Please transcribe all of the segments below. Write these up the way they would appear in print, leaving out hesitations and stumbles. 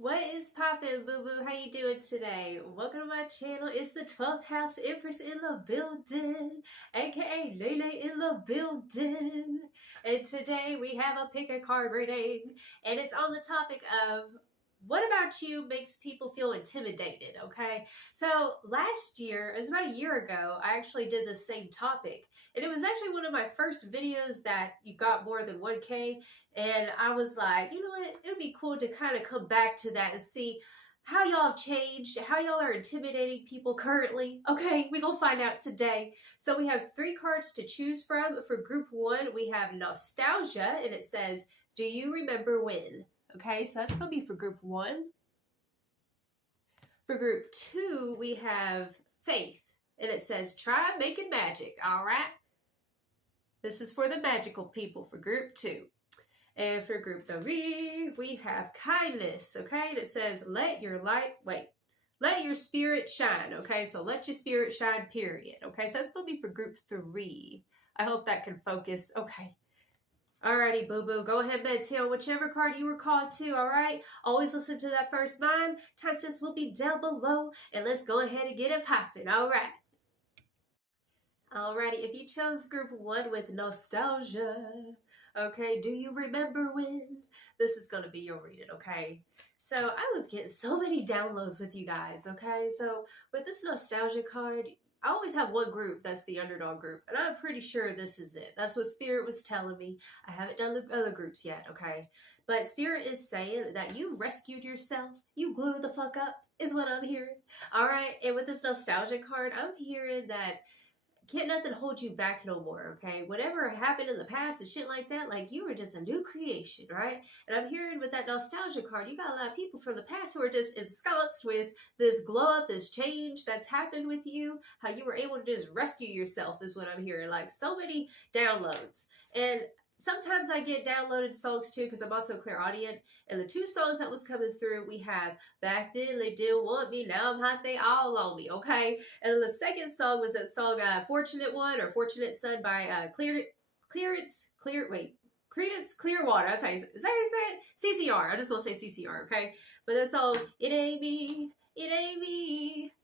What is poppin', boo boo? How you doing today? Welcome to my channel. It's the 12th house Empress in the building, aka Lele in the building. And today we have a pick a card reading, and it's on the topic of what about you makes people feel intimidated, okay? So last year, it was about a year ago, I actually did the same topic. And it was actually one of my first videos that you got more than 1K. And I was like, you know what? It would be cool to kind of come back to that and see how y'all have changed, how y'all are intimidating people currently. Okay, we're going to find out today. So we have 3 cards to choose from. For group 1, we have Nostalgia, and it says, do you remember when? Okay, so that's going to be for group 1. For group 2, we have Faith, and it says, try making magic, all right? This is for the magical people for group 2. And for group 3, we have Kindness, okay? And it says, let your spirit shine, okay? So let your spirit shine, period, okay? So that's going to be for group 3. I hope that can focus, okay. Alrighty, boo-boo, go ahead and meditate on whichever card you were called to, alright? Always listen to that first mind. Timestamps will be down below, and let's go ahead and get it popping, alright? Alrighty, if you chose group 1 with Nostalgia, okay, do you remember when? This is going to be your reading, okay? So I was getting so many downloads with you guys, okay? So with this Nostalgia card, I always have one group that's the underdog group, and I'm pretty sure this is it. That's what Spirit was telling me. I haven't done the other groups yet, okay? But Spirit is saying that you rescued yourself. You blew the fuck up, is what I'm hearing. All right, and with this Nostalgia card, I'm hearing that can't nothing hold you back no more, okay? Whatever happened in the past and shit like that, like you were just a new creation, right? And I'm hearing with that Nostalgia card, you got a lot of people from the past who are just ensconced with this glow up, this change that's happened with you, how you were able to just rescue yourself is what I'm hearing. Like so many downloads. And sometimes I get downloaded songs too because I'm also clairaudient. And the 2 songs that was coming through, we have Back Then They Didn't Want Me, Now I'm Hot, They All On Me, okay? And then the second song was that song Fortunate One or Fortunate Son by Credence Clearwater. That's how you say it. Is that how you say it? CCR. I'm just going to say CCR, okay? But that song, it ain't me,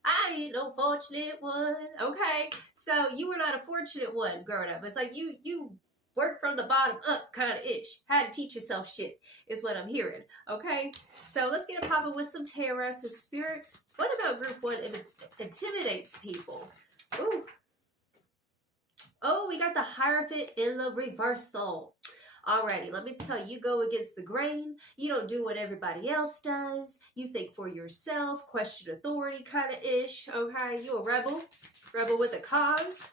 I ain't no fortunate one, okay? So you were not a fortunate one growing up. It's like you work from the bottom up kind of ish. How to teach yourself shit is what I'm hearing. Okay, so let's get a poppin' with some tarot. So Spirit, what about group 1 intimidates people? Ooh. Oh, we got the Hierophant in the reversal. Alrighty, let me tell you, you go against the grain. You don't do what everybody else does. You think for yourself, question authority kind of ish. Okay, you a rebel with a cause.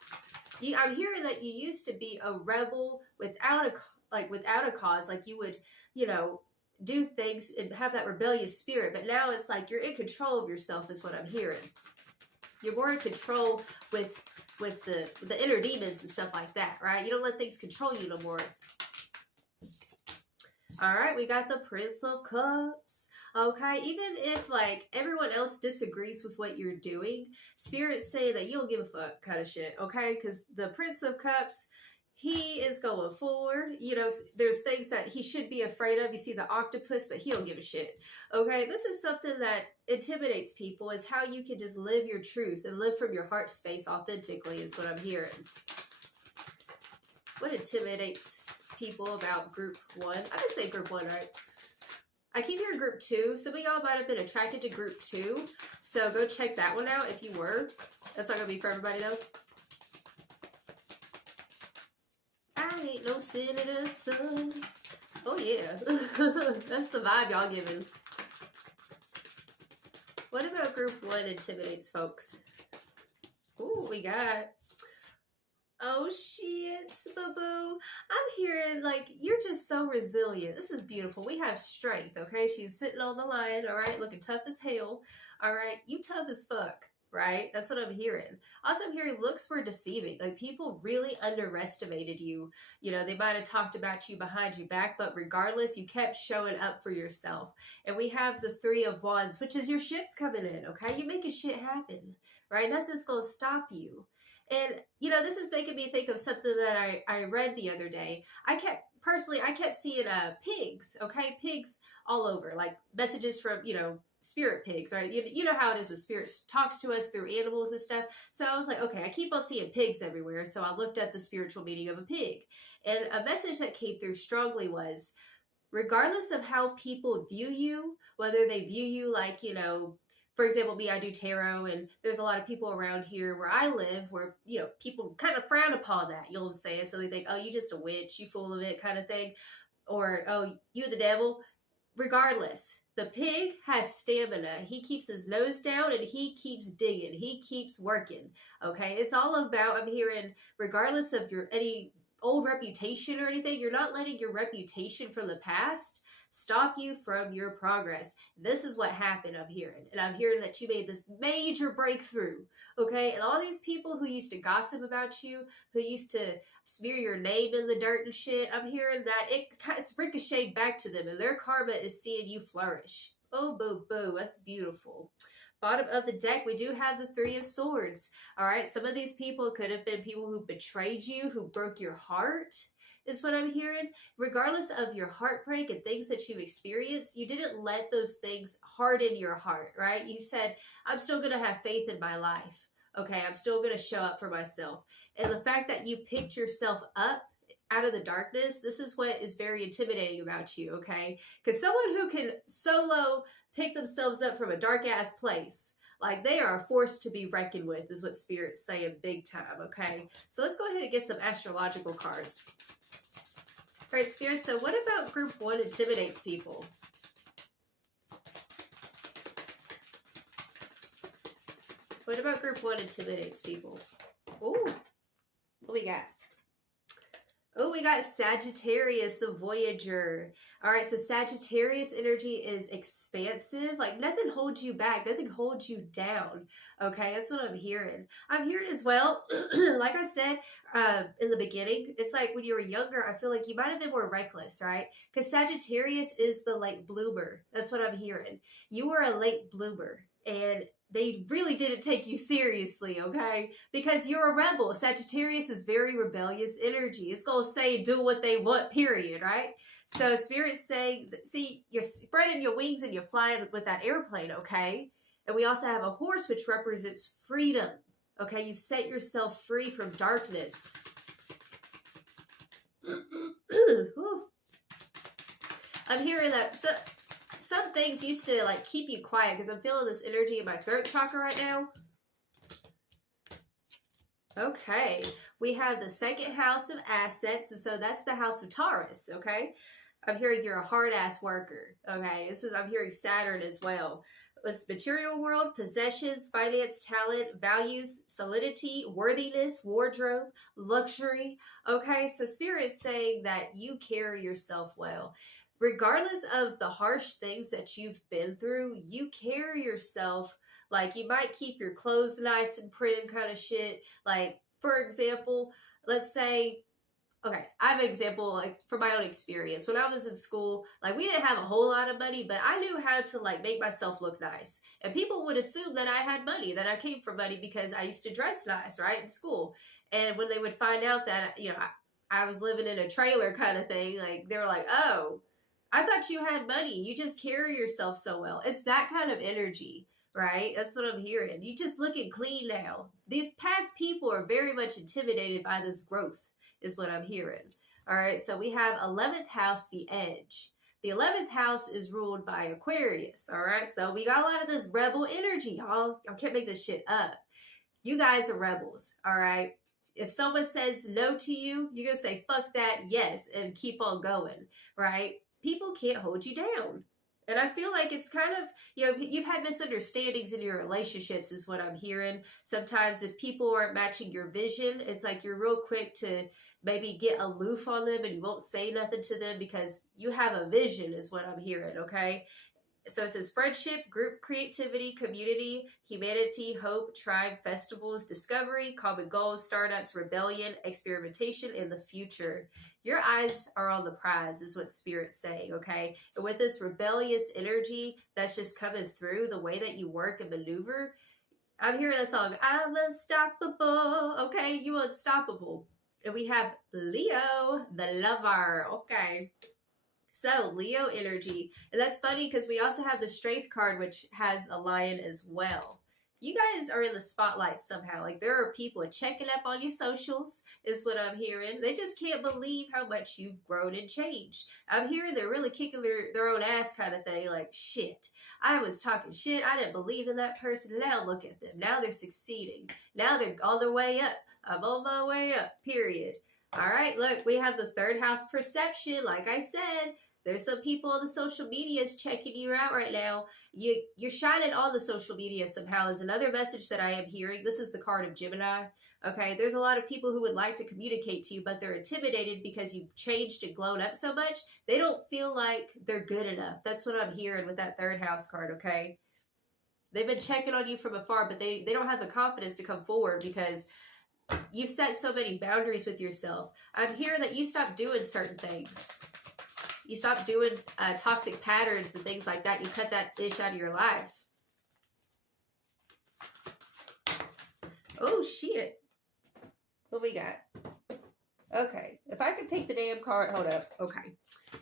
I'm hearing that you used to be a rebel without a cause, like you would, you know, do things and have that rebellious spirit. But now it's like you're in control of yourself, is what I'm hearing. You're more in control with the inner demons and stuff like that, right? You don't let things control you no more. All right, we got the Prince of Cups. Okay, even if like everyone else disagrees with what you're doing, Spirit's saying that you don't give a fuck kind of shit, okay? Because the Prince of Cups, he is going forward. You know, there's things that he should be afraid of. You see the octopus, but he don't give a shit, okay? This is something that intimidates people, is how you can just live your truth and live from your heart space authentically is what I'm hearing. What intimidates people about group 1? I didn't say group 1, right? I keep hearing group 2. Some of y'all might have been attracted to group 2. So go check that one out if you were. That's not going to be for everybody though. I ain't no senator, son. Oh yeah. That's the vibe y'all giving. What about group 1 intimidates folks? Ooh, we got... Oh shit, boo-boo. I'm hearing like you're just so resilient. This is beautiful. We have strength, okay? She's sitting on the line, all right? Looking tough as hell. All right, you tough as fuck, right? That's what I'm hearing. Also, I'm hearing looks were deceiving. Like people really underestimated you. You know, they might have talked about you behind your back, but regardless, you kept showing up for yourself. And we have the 3 of Wands, which is your ships coming in, okay? You making shit happen, right? Nothing's gonna stop you. And, you know, this is making me think of something that I read the other day. I kept seeing pigs, okay? Pigs all over, like messages from, you know, spirit pigs, right? You know how it is with spirits, talks to us through animals and stuff. So I was like, okay, I keep on seeing pigs everywhere. So I looked at the spiritual meaning of a pig. And a message that came through strongly was, regardless of how people view you, whether they view you like, you know, for example, me, I do tarot, and there's a lot of people around here where I live where, you know, people kind of frown upon that, you'll say. So they think, oh, you just a witch, you full of it kind of thing. Or, oh, you the devil. Regardless, the pig has stamina. He keeps his nose down and he keeps digging. He keeps working. Okay, it's all about, I'm hearing, regardless of your any old reputation or anything, you're not letting your reputation from the past stop you from your progress. This is what happened, I'm hearing. And I'm hearing that you made this major breakthrough, okay? And all these people who used to gossip about you, who used to smear your name in the dirt and shit, I'm hearing that it's ricocheted back to them, and their karma is seeing you flourish. Oh, boo, boo. That's beautiful. Bottom of the deck, we do have the Three of Swords. All right, some of these people could have been people who betrayed you, who broke your heart, is what I'm hearing. Regardless of your heartbreak and things that you've experienced, you didn't let those things harden your heart, right? You said, I'm still going to have faith in my life. Okay, I'm still going to show up for myself. And the fact that you picked yourself up out of the darkness, this is what is very intimidating about you, okay? Because someone who can solo pick themselves up from a dark-ass place, like, they are a force to be reckoned with, is what Spirit's saying big time, okay? So let's go ahead and get some astrological cards. All right, Spirit, so what about group 1 intimidates people? What about group 1 intimidates people? Ooh, what we got? Oh, we got Sagittarius, the Voyager. All right, so Sagittarius energy is expansive. Like, nothing holds you back. Nothing holds you down. Okay, that's what I'm hearing. I'm hearing as well, like I said in the beginning, it's like when you were younger, I feel like you might have been more reckless, right? Because Sagittarius is the late bloomer. That's what I'm hearing. You were a late bloomer, and they really didn't take you seriously, okay? Because you're a rebel. Sagittarius is very rebellious energy. It's going to say do what they want, period, right? So Spirit's saying, see, you're spreading your wings and you're flying with that airplane, okay? And we also have a horse, which represents freedom, okay? You've set yourself free from darkness. I'm hearing that... Some things used to, like, keep you quiet, because I'm feeling this energy in my throat chakra right now. Okay, we have the second house of assets, and so that's the house of Taurus, okay? I'm hearing you're a hard-ass worker, okay? I'm hearing Saturn as well. It's material world, possessions, finance, talent, values, solidity, worthiness, wardrobe, luxury, okay? So Spirit's saying that you carry yourself well. Regardless of the harsh things that you've been through, you carry yourself, like, you might keep your clothes nice and prim kind of shit. Like, for example, let's say, okay, I have an example, like, from my own experience. When I was in school, like, we didn't have a whole lot of money, but I knew how to, like, make myself look nice. And people would assume that I had money, that I came from money, because I used to dress nice, right, in school. And when they would find out that, you know, I was living in a trailer kind of thing, like, they were like, oh, I thought you had money. You just carry yourself so well. It's that kind of energy, right? That's what I'm hearing. You just looking clean now. These past people are very much intimidated by this growth, is what I'm hearing. All right, so we have 11th house, the edge. The 11th house is ruled by Aquarius, all right? So we got a lot of this rebel energy, y'all. I can't make this shit up. You guys are rebels, all right? If someone says no to you, you're going to say, fuck that, yes, and keep on going, right? People can't hold you down. And I feel like it's kind of, you know, you've had misunderstandings in your relationships is what I'm hearing. Sometimes if people aren't matching your vision, it's like you're real quick to maybe get aloof on them and you won't say nothing to them because you have a vision is what I'm hearing, okay? So it says friendship, group creativity, community, humanity, hope, tribe, festivals, discovery, common goals, startups, rebellion, experimentation, and the future. Your eyes are on the prize is what Spirit's saying, okay? And with this rebellious energy that's just coming through, the way that you work and maneuver, I'm hearing a song, I'm unstoppable. Okay, you unstoppable. And we have Leo, the lover. Okay. So, Leo energy. And that's funny because we also have the Strength card, which has a lion as well. You guys are in the spotlight somehow. Like, there are people checking up on your socials, is what I'm hearing. They just can't believe how much you've grown and changed. I'm hearing they're really kicking their own ass kind of thing. Like, shit, I was talking shit. I didn't believe in that person. And now look at them. Now they're succeeding. Now they're on their way up. I'm on my way up, period. All right, look, we have the third house perception. Like I said, there's some people on the social medias checking you out right now. You're shining on the social media somehow is another message that I am hearing. This is the card of Gemini. Okay, there's a lot of people who would like to communicate to you, but they're intimidated because you've changed and grown up so much. They don't feel like they're good enough. That's what I'm hearing with that third house card, okay? They've been checking on you from afar, but they don't have the confidence to come forward because you've set so many boundaries with yourself. I'm hearing that you stopped doing certain things. You stop doing toxic patterns and things like that. You cut that ish out of your life. Oh, shit. What we got? Okay. If I could pick the damn card. Hold up. Okay.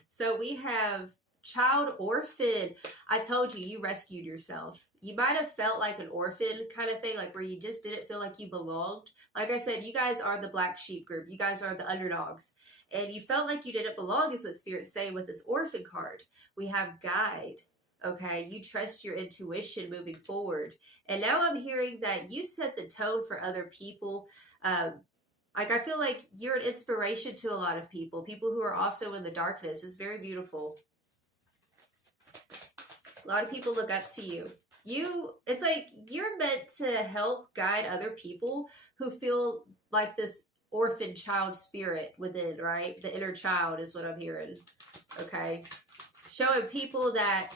So we have child orphan. I told you, you rescued yourself. You might have felt like an orphan kind of thing, like where you just didn't feel like you belonged. Like I said, you guys are the black sheep group. You guys are the underdogs. And you felt like you didn't belong is what Spirit's saying with this orphan card. We have guide, okay? You trust your intuition moving forward. And now I'm hearing that you set the tone for other people. Like I feel like you're an inspiration to a lot of people. People who are also in the darkness. It's very beautiful. A lot of people look up to you. It's like you're meant to help guide other people who feel like this orphan child spirit within, right? The inner child is what I'm hearing, okay? Showing people that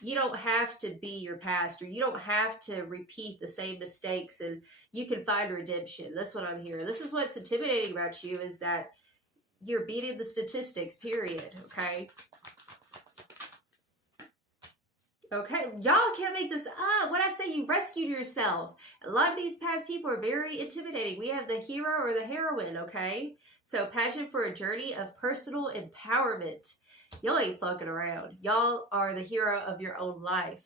you don't have to be your past, or you don't have to repeat the same mistakes, and you can find redemption. That's what I'm hearing. This is what's intimidating about you, is that you're beating the statistics, period, okay? Okay, y'all can't make this up. When I say you rescued yourself, a lot of these past people are very intimidating. We have the hero or the heroine, okay? So passion for a journey of personal empowerment. Y'all ain't fucking around. Y'all are the hero of your own life.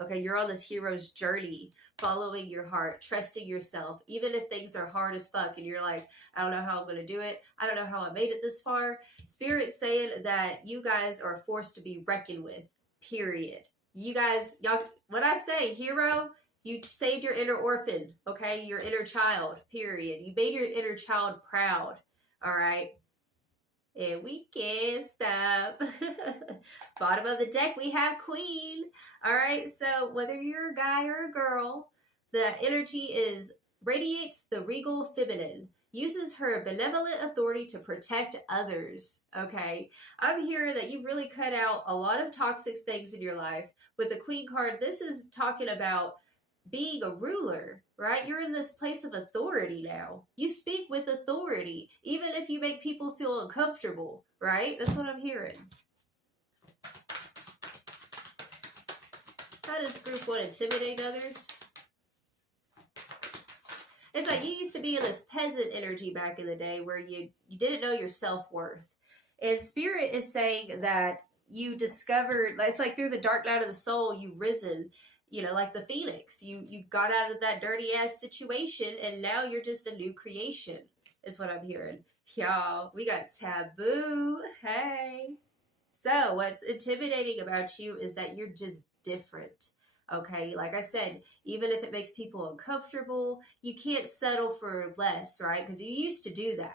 Okay, you're on this hero's journey, following your heart, trusting yourself, even if things are hard as fuck and you're like, I don't know how I'm going to do it. I don't know how I made it this far. Spirit's saying that you guys are forced to be reckoned with, period. You guys, y'all, when I say hero, you saved your inner orphan, okay? Your inner child, period. You made your inner child proud, all right? And we can't stop. Bottom of the deck, we have Queen. All right, so whether you're a guy or a girl, the energy radiates the regal feminine. Uses her benevolent authority to protect others, okay? I'm hearing that you really cut out a lot of toxic things in your life. With the Queen card, this is talking about being a ruler, right? You're in this place of authority now. You speak with authority, even if you make people feel uncomfortable, right? That's what I'm hearing. How does group 1 intimidate others? It's like you used to be in this peasant energy back in the day where you didn't know your self-worth. And Spirit is saying that you discovered, it's like through the dark night of the soul, you've risen, you know, like the phoenix. You got out of that dirty ass situation and now you're just a new creation, is what I'm hearing. Y'all, we got taboo. Hey. So what's intimidating about you is that you're just different. Okay, like I said, even if it makes people uncomfortable, you can't settle for less, right? Because you used to do that.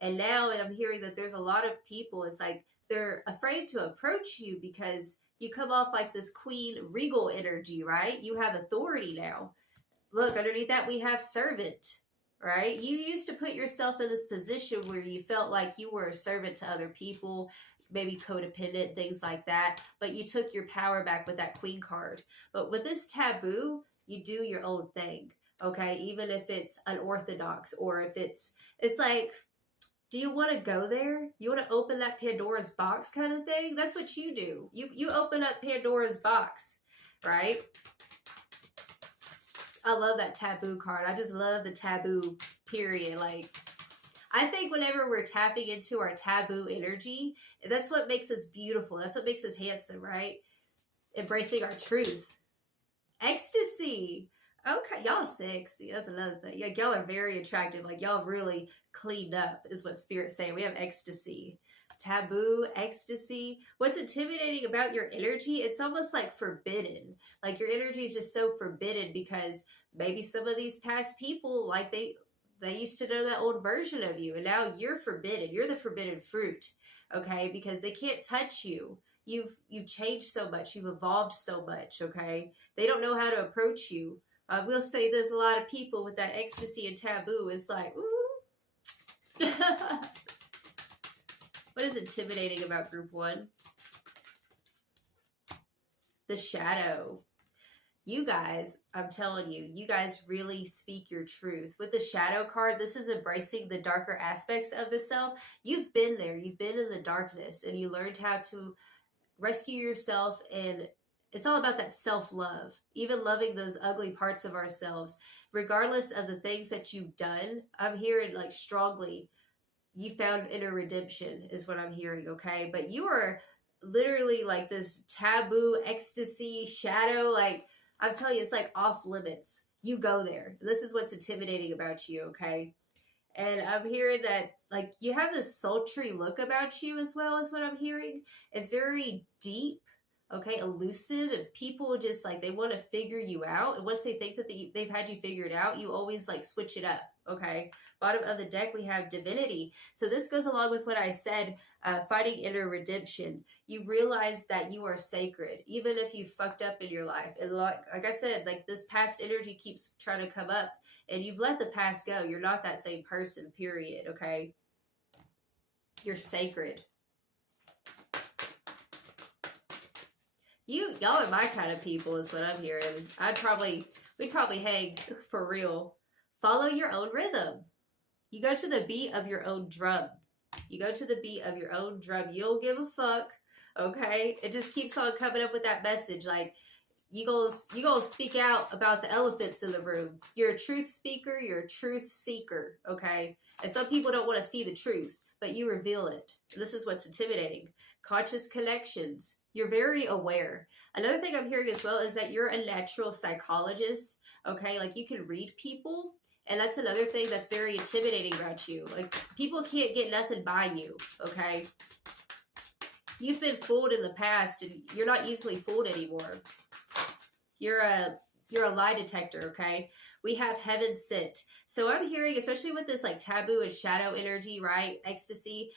And now I'm hearing that there's a lot of people, it's like they're afraid to approach you because you come off like this queen regal energy, right? You have authority now. Look, underneath that we have servant, right? You used to put yourself in this position where you felt like you were a servant to other people, maybe codependent, things like that. But you took your power back with that Queen card. But with this taboo, you do your own thing, okay? Even if it's unorthodox or if it's like, do you want to go there? You want to open that Pandora's box kind of thing? That's what you do. You open up Pandora's box, right? I love that taboo card. I just love the taboo, period. Like, I think whenever we're tapping into our taboo energy, that's what makes us beautiful. That's what makes us handsome, right? Embracing our truth. Ecstasy. Okay, y'all sexy. That's another thing. Like, y'all are very attractive. Like, y'all really cleaned up is what Spirit's saying. We have ecstasy. Taboo, ecstasy. What's intimidating about your energy? It's almost like forbidden. Like, your energy is just so forbidden because maybe some of these past people, like, they used to know that old version of you, and now you're forbidden. You're the forbidden fruit, okay? Because they can't touch you. You've changed so much. You've evolved so much, okay? They don't know how to approach you. I will say there's a lot of people with that ecstasy and taboo. It's like, ooh. What is intimidating about group 1? The shadow. You guys, I'm telling you, you guys really speak your truth. With the shadow card, this is embracing the darker aspects of the self. You've been there. You've been in the darkness, and you learned how to rescue yourself, and it's all about that self-love, even loving those ugly parts of ourselves, regardless of the things that you've done. I'm hearing, like, strongly, you found inner redemption is what I'm hearing, okay? But you are literally like this taboo, ecstasy, shadow, like, I'm telling you, it's like off limits. You go there. This is what's intimidating about you, okay? And I'm hearing that, like, you have this sultry look about you as well, is what I'm hearing. It's very deep, okay, elusive, and people just, like, they want to figure you out. And once they think that they've had you figured out, you always, like, switch it up, okay? Bottom of the deck, we have divinity. So this goes along with what I said, fighting inner redemption. You realize that you are sacred, even if you fucked up in your life. And like I said, like, this past energy keeps trying to come up, and you've let the past go. You're not that same person, period, okay? You're sacred. Y'all are my kind of people is what I'm hearing. We'd probably hang for real. Follow your own rhythm. You go to the beat of your own drum. You go to the beat of your own drum. You don't give a fuck, okay? It just keeps on coming up with that message. Like, you gonna speak out about the elephants in the room. You're a truth speaker. You're a truth seeker, okay? And some people don't want to see the truth, but you reveal it. This is what's intimidating. Conscious connections. You're very aware. Another thing I'm hearing as well is that you're a natural psychologist, okay? Like, you can read people, and that's another thing that's very intimidating about you. Like, people can't get nothing by you, okay? You've been fooled in the past, and you're not easily fooled anymore. You're a lie detector, okay? We have heaven sent. So I'm hearing, especially with this, like, taboo and shadow energy, right? Ecstasy.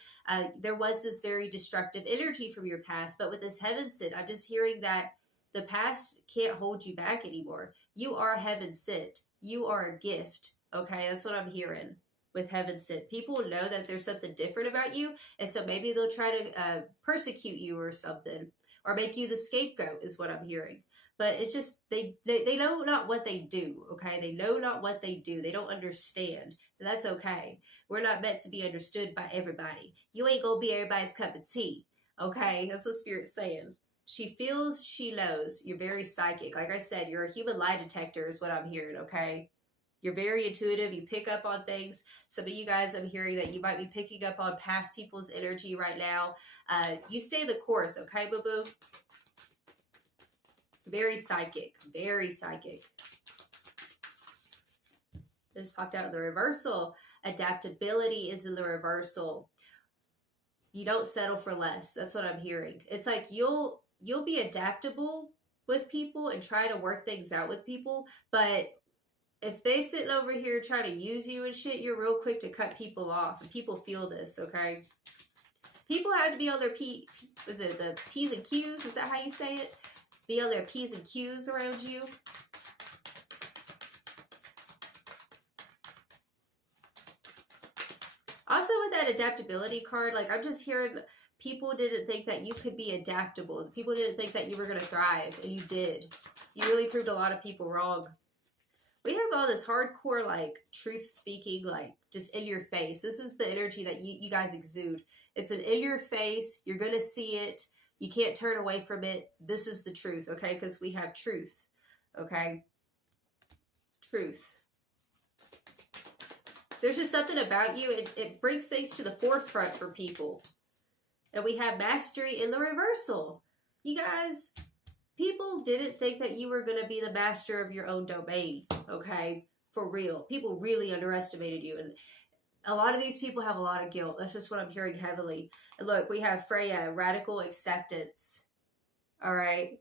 There was this very destructive energy from your past, but with this heaven sent, I'm just hearing that the past can't hold you back anymore. You are heaven sent. You are a gift, okay? That's what I'm hearing with heaven sent. People know that there's something different about you, and so maybe they'll try to persecute you or something, or make you the scapegoat is what I'm hearing. But it's just, they know not what they do, okay? They know not what they do. They don't understand. And that's okay. We're not meant to be understood by everybody. You ain't gonna be everybody's cup of tea, okay? That's what Spirit's saying. She feels, she knows. You're very psychic. Like I said, you're a human lie detector is what I'm hearing, okay? You're very intuitive. You pick up on things. Some of you guys, I'm hearing that you might be picking up on past people's energy right now. You stay the course, okay, boo-boo? Very psychic. Very psychic. This popped out in the reversal. Adaptability is in the reversal. You don't settle for less. That's what I'm hearing. It's like you'll be adaptable with people and try to work things out with people, but if they sitting over here trying to use you and shit, you're real quick to cut people off. And people feel this, okay? People have to be on their the P's and Q's? Is that how you say it? Be on their P's and Q's around you. Also with that adaptability card, like, I'm just hearing people didn't think that you could be adaptable. People didn't think that you were going to thrive, and you did. You really proved a lot of people wrong. We have all this hardcore, like, truth speaking, like, just in your face. This is the energy that you guys exude. It's an in your face. You're going to see it. You can't turn away from it. This is the truth, okay? Because we have truth, okay? truth. There's just something about you. It brings things to the forefront for people. And we have mastery in the reversal. You guys, people didn't think that you were going to be the master of your own domain, okay? For real. People really underestimated you. And a lot of these people have a lot of guilt. That's just what I'm hearing heavily. And look, we have Freya, radical acceptance. All right?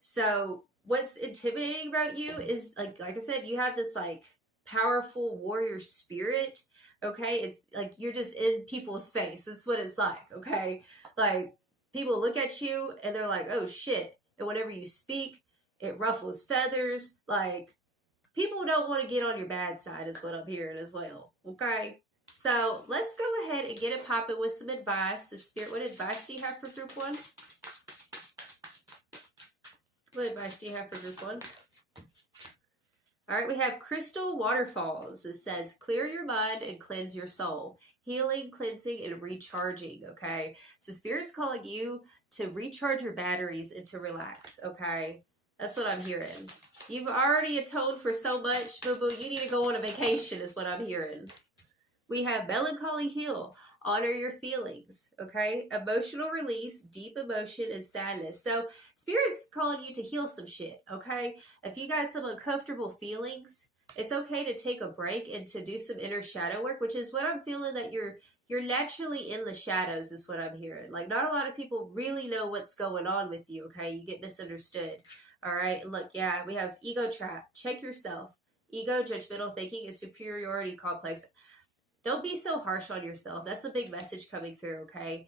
So what's intimidating about you is, like I said, you have this, like, powerful warrior spirit, okay? It's like you're just in people's face. That's what it's like, okay? Like, people look at you and they're like, oh shit. And whenever you speak, it ruffles feathers. Like, people don't want to get on your bad side is what I'm hearing as well, okay? So let's go ahead and get it popping with some advice. So Spirit, what advice do you have for group 1? What advice do you have for group 1? All right, we have Crystal Waterfalls. It says, clear your mind and cleanse your soul. Healing, cleansing, and recharging, okay? So Spirit's calling you to recharge your batteries and to relax, okay? That's what I'm hearing. You've already atoned for so much, boo-boo. You need to go on a vacation is what I'm hearing. We have Melancholy Heal. Honor your feelings, okay? Emotional release, deep emotion, and sadness. So Spirit's calling you to heal some shit, okay? If you got some uncomfortable feelings, it's okay to take a break and to do some inner shadow work, which is what I'm feeling that you're naturally in the shadows is what I'm hearing. Like, not a lot of people really know what's going on with you, okay? You get misunderstood, all right? And look, yeah, we have ego trap. Check yourself. Ego, judgmental thinking, and superiority complex. Don't be so harsh on yourself. That's a big message coming through, okay?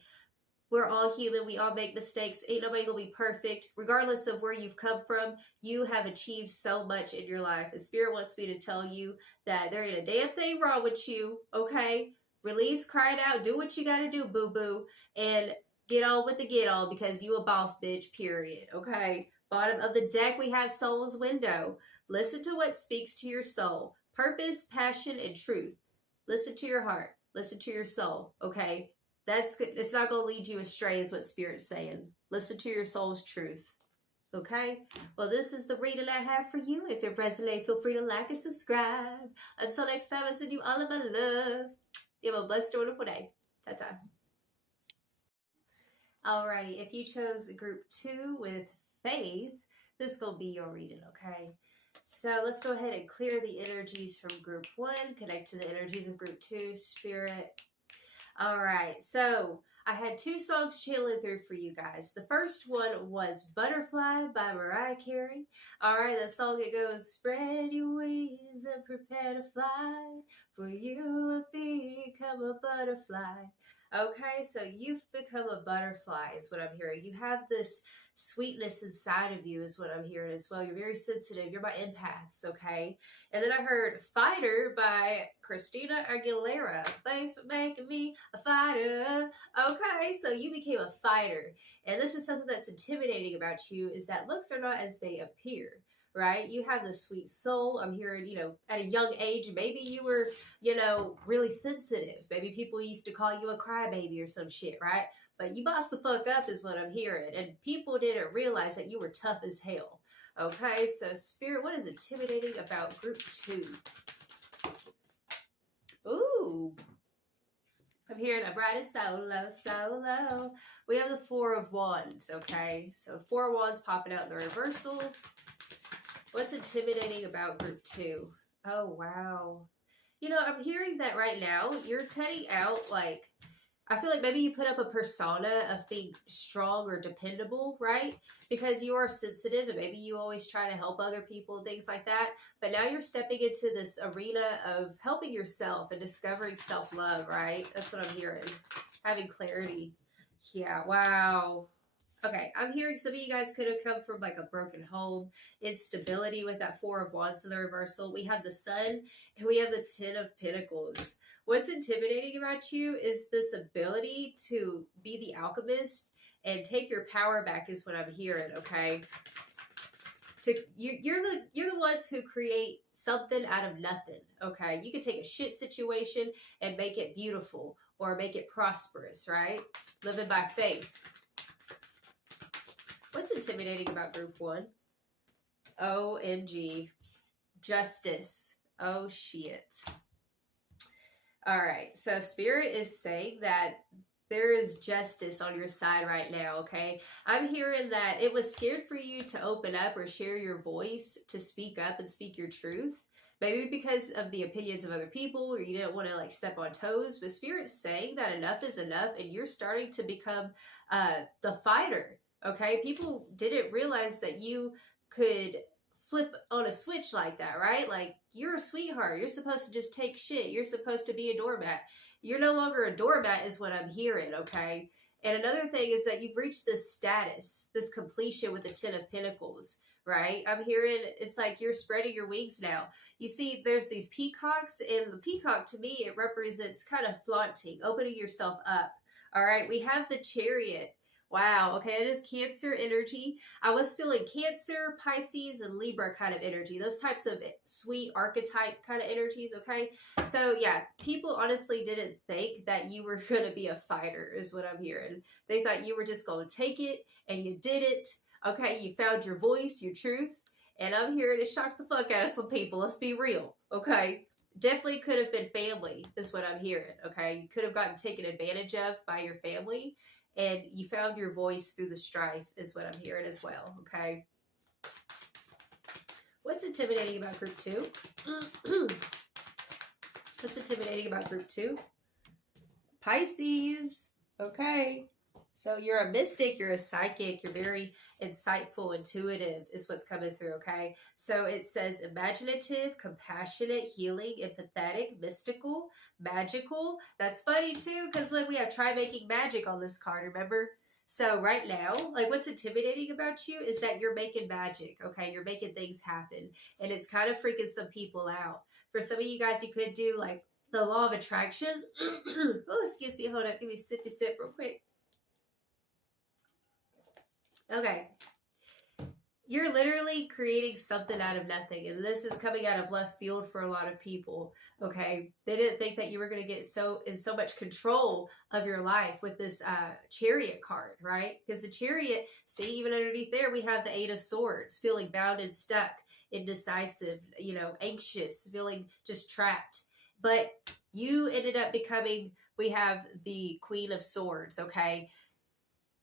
We're all human. We all make mistakes. Ain't nobody gonna be perfect. Regardless of where you've come from, you have achieved so much in your life. And Spirit wants me to tell you that there ain't a damn thing wrong with you, okay? Release, cry it out, do what you gotta do, boo-boo, and get on with the get on because you a boss bitch, period, okay? Bottom of the deck, we have Soul's Window. Listen to what speaks to your soul. Purpose, passion, and truth. Listen to your heart. Listen to your soul, okay? That's good. It's not going to lead you astray is what Spirit's saying. Listen to your soul's truth, okay? Well, this is the reading I have for you. If it resonates, feel free to like and subscribe. Until next time, I send you all of my love. You have a blessed, wonderful day. Ta-ta. Alrighty, if you chose group 2 with Faith, this is going to be your reading, okay? So let's go ahead and clear the energies from group 1, connect to the energies of group 2, Spirit. All right, so I had 2 songs channeling through for you guys. The first one was Butterfly by Mariah Carey. All right, that song, it goes, spread your wings and prepare to fly, for you have become a butterfly. Okay, so you've become a butterfly is what I'm hearing. You have this sweetness inside of you is what I'm hearing as well. You're very sensitive. You're my empaths, okay? And then I heard Fighter by Christina Aguilera. Thanks for making me a fighter. Okay, so you became a fighter. And this is something that's intimidating about you is that looks are not as they appear. Right? You have this sweet soul. I'm hearing, you know, at a young age, maybe you were, you know, really sensitive. Maybe people used to call you a crybaby or some shit, right? But you bossed the fuck up is what I'm hearing. And people didn't realize that you were tough as hell. Okay, so Spirit, what is intimidating about group 2? Ooh. I'm hearing a bright and solo. We have the 4 of Wands, okay? So 4 of Wands popping out in the reversal. What's intimidating about group 2? Oh, wow. You know, I'm hearing that right now you're cutting out, like, I feel like maybe you put up a persona of being strong or dependable, right? Because you are sensitive and maybe you always try to help other people and things like that. But now you're stepping into this arena of helping yourself and discovering self-love, right? That's what I'm hearing. Having clarity. Yeah, wow. Okay, I'm hearing some of you guys could have come from like a broken home, instability with that 4 of Wands in the reversal. We have the Sun and we have the 10 of Pentacles. What's intimidating about you is this ability to be the alchemist and take your power back is what I'm hearing, okay? You're the ones who create something out of nothing, okay? You can take a shit situation and make it beautiful or make it prosperous, right? Living by faith. What's intimidating about group 1? OMG. Justice. Oh, shit. All right. So Spirit is saying that there is justice on your side right now, okay? I'm hearing that it was scared for you to open up or share your voice, to speak up and speak your truth. Maybe because of the opinions of other people, or you didn't want to like step on toes. But Spirit's saying that enough is enough, and you're starting to become the fighter, okay? People didn't realize that you could flip on a switch like that, right? Like, you're a sweetheart. You're supposed to just take shit. You're supposed to be a doormat. You're no longer a doormat is what I'm hearing, okay? And another thing is that you've reached this status, this completion with the Ten of Pentacles, right? I'm hearing it's like you're spreading your wings now. You see, there's these peacocks, and the peacock, to me, it represents kind of flaunting, opening yourself up, all right? We have the Chariot. Wow, okay, it is Cancer energy. I was feeling Cancer, Pisces, and Libra kind of energy. Those types of sweet archetype kind of energies, okay? So, yeah, people honestly didn't think that you were going to be a fighter, is what I'm hearing. They thought you were just going to take it, and you did it, okay? You found your voice, your truth, and I'm here to shock the fuck out of some people. Let's be real, okay? Definitely could have been family, is what I'm hearing, okay? You could have gotten taken advantage of by your family, and you found your voice through the strife, is what I'm hearing as well, okay? What's intimidating about group 2? What's intimidating about group 2? Pisces, okay? So you're a mystic, you're a psychic, you're very insightful, intuitive is what's coming through, okay? So it says imaginative, compassionate, healing, empathetic, mystical, magical. That's funny too, because look, we have try making magic on this card, remember? So right now, like, what's intimidating about you is that you're making magic, okay? You're making things happen, and it's kind of freaking some people out. For some of you guys, you could do like the law of attraction. Oh, excuse me, hold up, give me a sippy sip real quick. Okay, you're literally creating something out of nothing, and this is coming out of left field for a lot of people, okay? They didn't think that you were going to get so much control of your life with this Chariot card, right? Because the Chariot, see, even underneath there, we have the Eight of Swords, feeling bound and stuck, indecisive, you know, anxious, feeling just trapped. But you ended up becoming, we have the Queen of Swords, okay?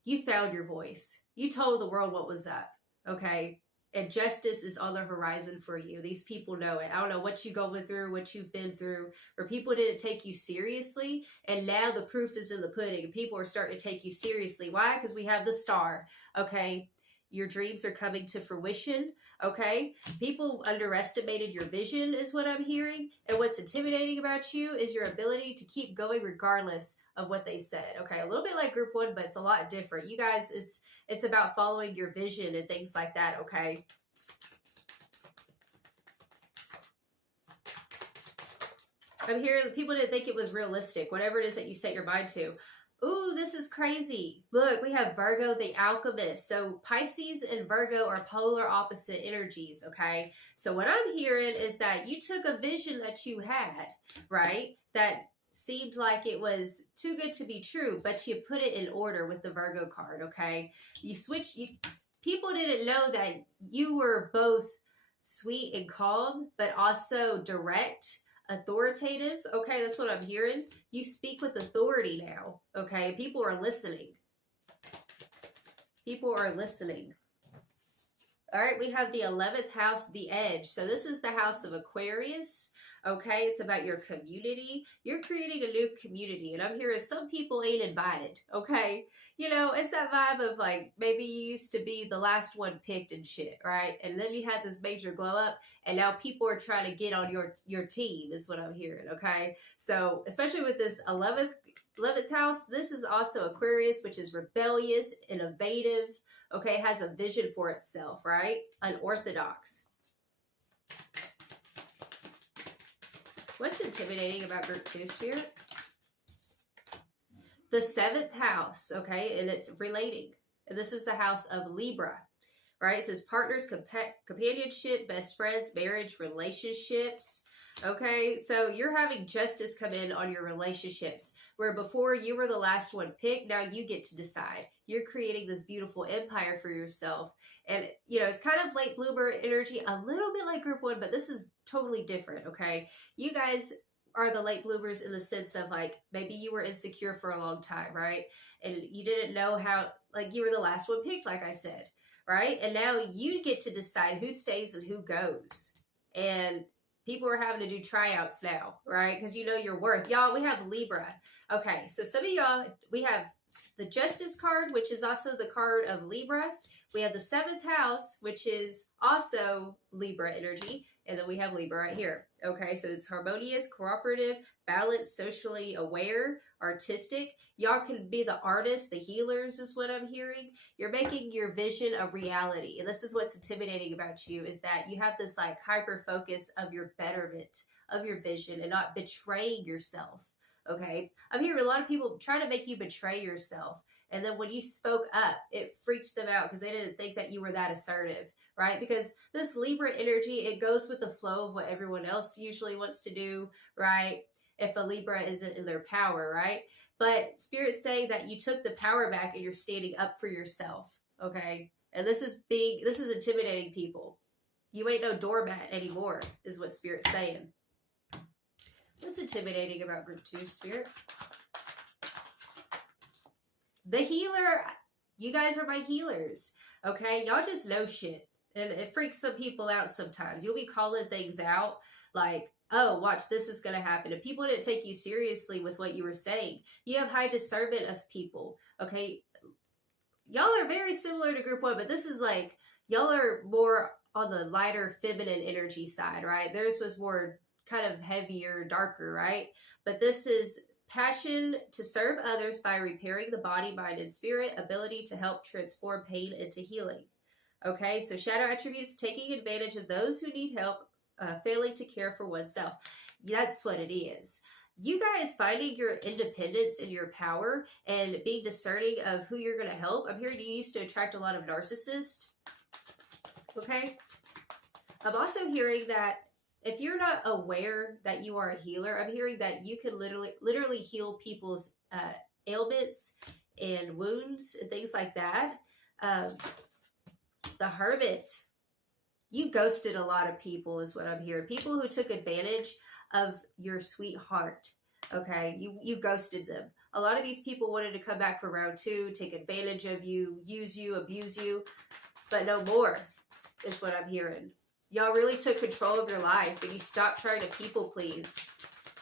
You found your voice. You told the world what was up, okay? And justice is on the horizon for you. These people know it. I don't know what you're going through, what you've been through, where people didn't take you seriously, and now the proof is in the pudding, and people are starting to take you seriously. Why? Because we have the Star, okay? Your dreams are coming to fruition, okay? People underestimated your vision is what I'm hearing, and what's intimidating about you is your ability to keep going regardless of what they said, okay? A little bit like group 1, but it's a lot different. You guys, it's about following your vision and things like that, okay? I'm hearing people didn't think it was realistic, whatever it is that you set your mind to. Ooh, this is crazy. Look, we have Virgo, the alchemist. So Pisces and Virgo are polar opposite energies, okay? So what I'm hearing is that you took a vision that you had, right? That seemed like it was too good to be true, but you put it in order with the Virgo card, okay? You switched, people didn't know that you were both sweet and calm, but also direct, authoritative, okay? That's what I'm hearing. You speak with authority now, okay? People are listening. People are listening. All right, we have the 11th house, the edge. So this is the house of Aquarius. Okay, it's about your community. You're creating a new community, and I'm hearing some people ain't invited, okay? You know, it's that vibe of like, maybe you used to be the last one picked and shit, right? And then you had this major glow up, and now people are trying to get on your team is what I'm hearing, okay? So, especially with this 11th house, this is also Aquarius, which is rebellious, innovative, okay? Has a vision for itself, right? Unorthodox. What's intimidating about group 2, Spirit? The 7th house, okay, and it's relating. And this is the house of Libra, right? It says partners, companionship, best friends, marriage, relationships. Okay, so you're having justice come in on your relationships, where before you were the last one picked, now you get to decide. You're creating this beautiful empire for yourself. And, you know, it's kind of like bloomer energy, a little bit like group one, but this is totally different, okay? You guys are the late bloomers in the sense of like maybe you were insecure for a long time, right? And you didn't know how, like you were the last one picked, like I said, right? And now you get to decide who stays and who goes. And people are having to do tryouts now, right? Because you know your worth. Y'all, we have Libra. Okay, so some of y'all, we have the Justice card, which is also the card of Libra. We have the 7th house, which is also Libra energy. And then we have Libra right here. Okay, so it's harmonious, cooperative, balanced, socially aware, artistic. Y'all can be the artists, the healers is what I'm hearing. You're making your vision a reality. And this is what's intimidating about you, is that you have this like hyper focus of your betterment, of your vision, and not betraying yourself. Okay, I'm hearing a lot of people trying to make you betray yourself. And then when you spoke up, it freaked them out because they didn't think that you were that assertive, right? Because this Libra energy, it goes with the flow of what everyone else usually wants to do, right? If a Libra isn't in their power, right? But Spirit's saying that you took the power back and you're standing up for yourself, okay? And this is intimidating people. You ain't no doormat anymore, is what Spirit's saying. What's intimidating about group 2, Spirit? The healer, you guys are my healers, okay? Y'all just know shit. And it freaks some people out sometimes. You'll be calling things out like, oh, watch, this is going to happen. If people didn't take you seriously with what you were saying, you have high discernment of people, okay? Y'all are very similar to group 1, but this is like, y'all are more on the lighter feminine energy side, right? Theirs was more kind of heavier, darker, right? But this is passion to serve others by repairing the body, mind, and spirit, ability to help transform pain into healing. Okay, so shadow attributes, taking advantage of those who need help, failing to care for oneself. That's what it is. You guys finding your independence and your power and being discerning of who you're going to help. I'm hearing you used to attract a lot of narcissists. Okay, I'm also hearing that if you're not aware that you are a healer, I'm hearing that you can literally heal people's ailments and wounds and things like that. The Hermit, you ghosted a lot of people is what I'm hearing. People who took advantage of your sweetheart, okay? You ghosted them. A lot of these people wanted to come back for round 2, take advantage of you, use you, abuse you, but no more is what I'm hearing. Y'all really took control of your life and you stopped trying to people please.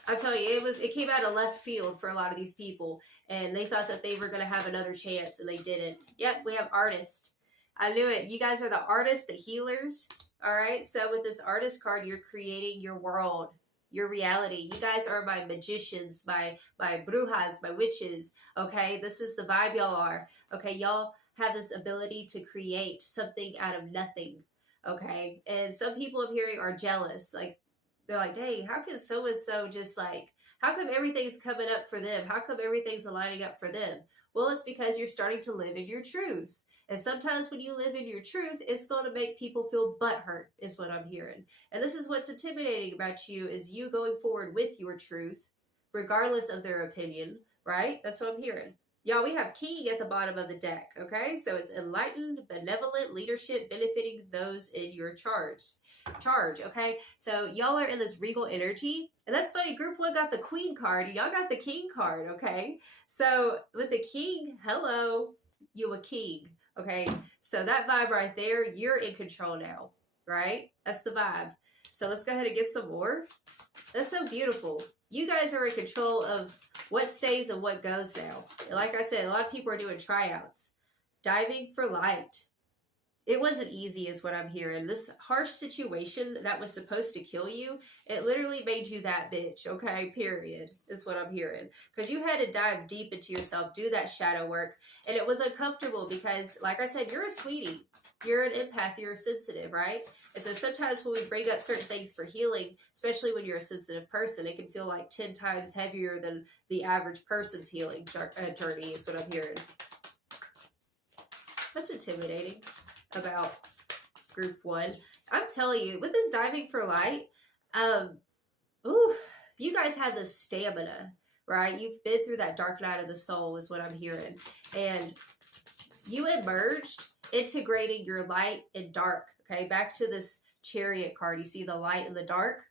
I'm telling you, it came out of left field for a lot of these people, and they thought that they were going to have another chance, and they didn't. Yep, we have artist. I knew it. You guys are the artists, the healers. All right, so with this artist card, you're creating your world, your reality. You guys are my magicians, my brujas, my witches. Okay, this is the vibe y'all are. Okay, y'all have this ability to create something out of nothing. Okay, and some people I'm hearing are jealous. Like, they're like, dang, how can so-and-so just like, how come everything's coming up for them? How come everything's aligning up for them? Well, it's because you're starting to live in your truth. And sometimes when you live in your truth, it's going to make people feel butthurt, is what I'm hearing. And this is what's intimidating about you, is you going forward with your truth, regardless of their opinion, right? That's what I'm hearing. Y'all, we have King at the bottom of the deck, okay? So it's enlightened, benevolent leadership benefiting those in your charge, okay? So y'all are in this regal energy. And that's funny, group 1 got the Queen card. Y'all got the King card, okay? So with the King, hello, you a king, okay? So that vibe right there, you're in control now, right? That's the vibe. So let's go ahead and get some more. That's so beautiful. You guys are in control of what stays and what goes now. And like I said, a lot of people are doing tryouts. Diving for light. It wasn't easy is what I'm hearing. This harsh situation that was supposed to kill you, it literally made you that bitch, okay? Period, is what I'm hearing. Because you had to dive deep into yourself, do that shadow work. And it was uncomfortable because, like I said, you're a sweetie. You're an empath. You're sensitive, right? And so sometimes when we bring up certain things for healing, especially when you're a sensitive person, it can feel like 10 times heavier than the average person's healing journey is what I'm hearing. That's intimidating about group 1. I'm telling you, with this diving for light, Ooh, you guys have the stamina, right? You've been through that dark night of the soul is what I'm hearing. And you emerged integrating your light and dark, okay? Back to this Chariot card. You see the light and the dark?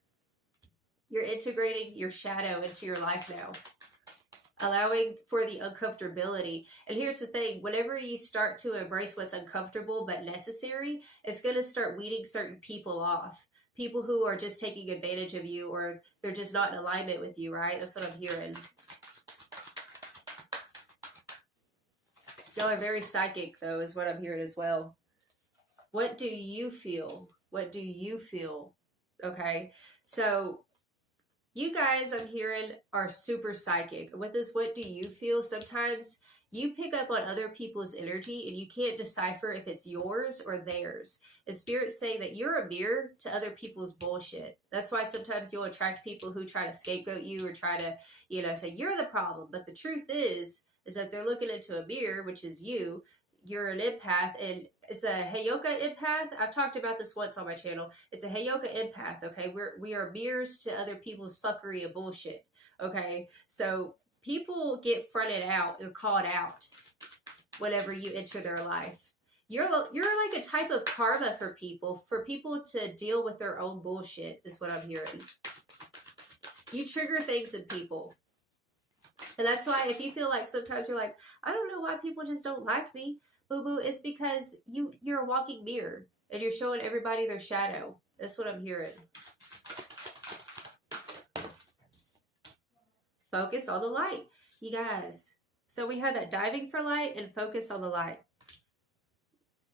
You're integrating your shadow into your life now, allowing for the uncomfortability. And here's the thing, whenever you start to embrace what's uncomfortable but necessary, it's going to start weeding certain people off. People who are just taking advantage of you, or they're just not in alignment with you, right? That's what I'm hearing. Y'all are very psychic, though, is what I'm hearing as well. What do you feel? What do you feel? Okay, so you guys, I'm hearing, are super psychic. With this, what do you feel? Sometimes you pick up on other people's energy and you can't decipher if it's yours or theirs. And Spirit's saying that you're a mirror to other people's bullshit. That's why sometimes you'll attract people who try to scapegoat you or try to, you know, say you're the problem. But the truth is that they're looking into a mirror, which is you. You're an empath, and it's a Heyoka empath. I've talked about this once on my channel. It's a Heyoka empath, okay? We are mirrors to other people's fuckery and bullshit, okay? So people get fronted out or called out whenever you enter their life. You're like a type of karma for people to deal with their own bullshit, is what I'm hearing. You trigger things in people. And that's why if you feel like sometimes you're like, I don't know why people just don't like me, boo-boo, it's because you're a walking mirror and you're showing everybody their shadow. That's what I'm hearing. Focus on the light, you guys. So we had that diving for light and focus on the light.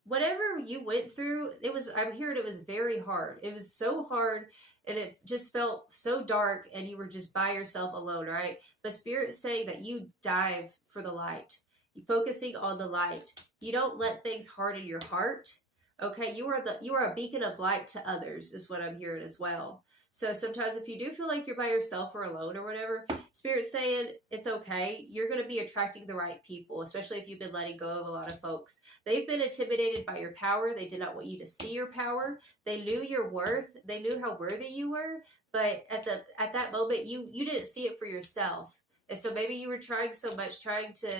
Whatever you went through, I'm hearing it was very hard. It was so hard and it just felt so dark and you were just by yourself alone, right? But Spirit's saying that you dive for the light. You're focusing on the light. You don't let things harden your heart. Okay, you are a beacon of light to others, is what I'm hearing as well. So sometimes if you do feel like you're by yourself or alone or whatever, Spirit's saying it's okay. You're going to be attracting the right people, especially if you've been letting go of a lot of folks. They've been intimidated by your power. They did not want you to see your power. They knew your worth. They knew how worthy you were. But at that moment, you didn't see it for yourself. And so maybe you were trying so much, trying to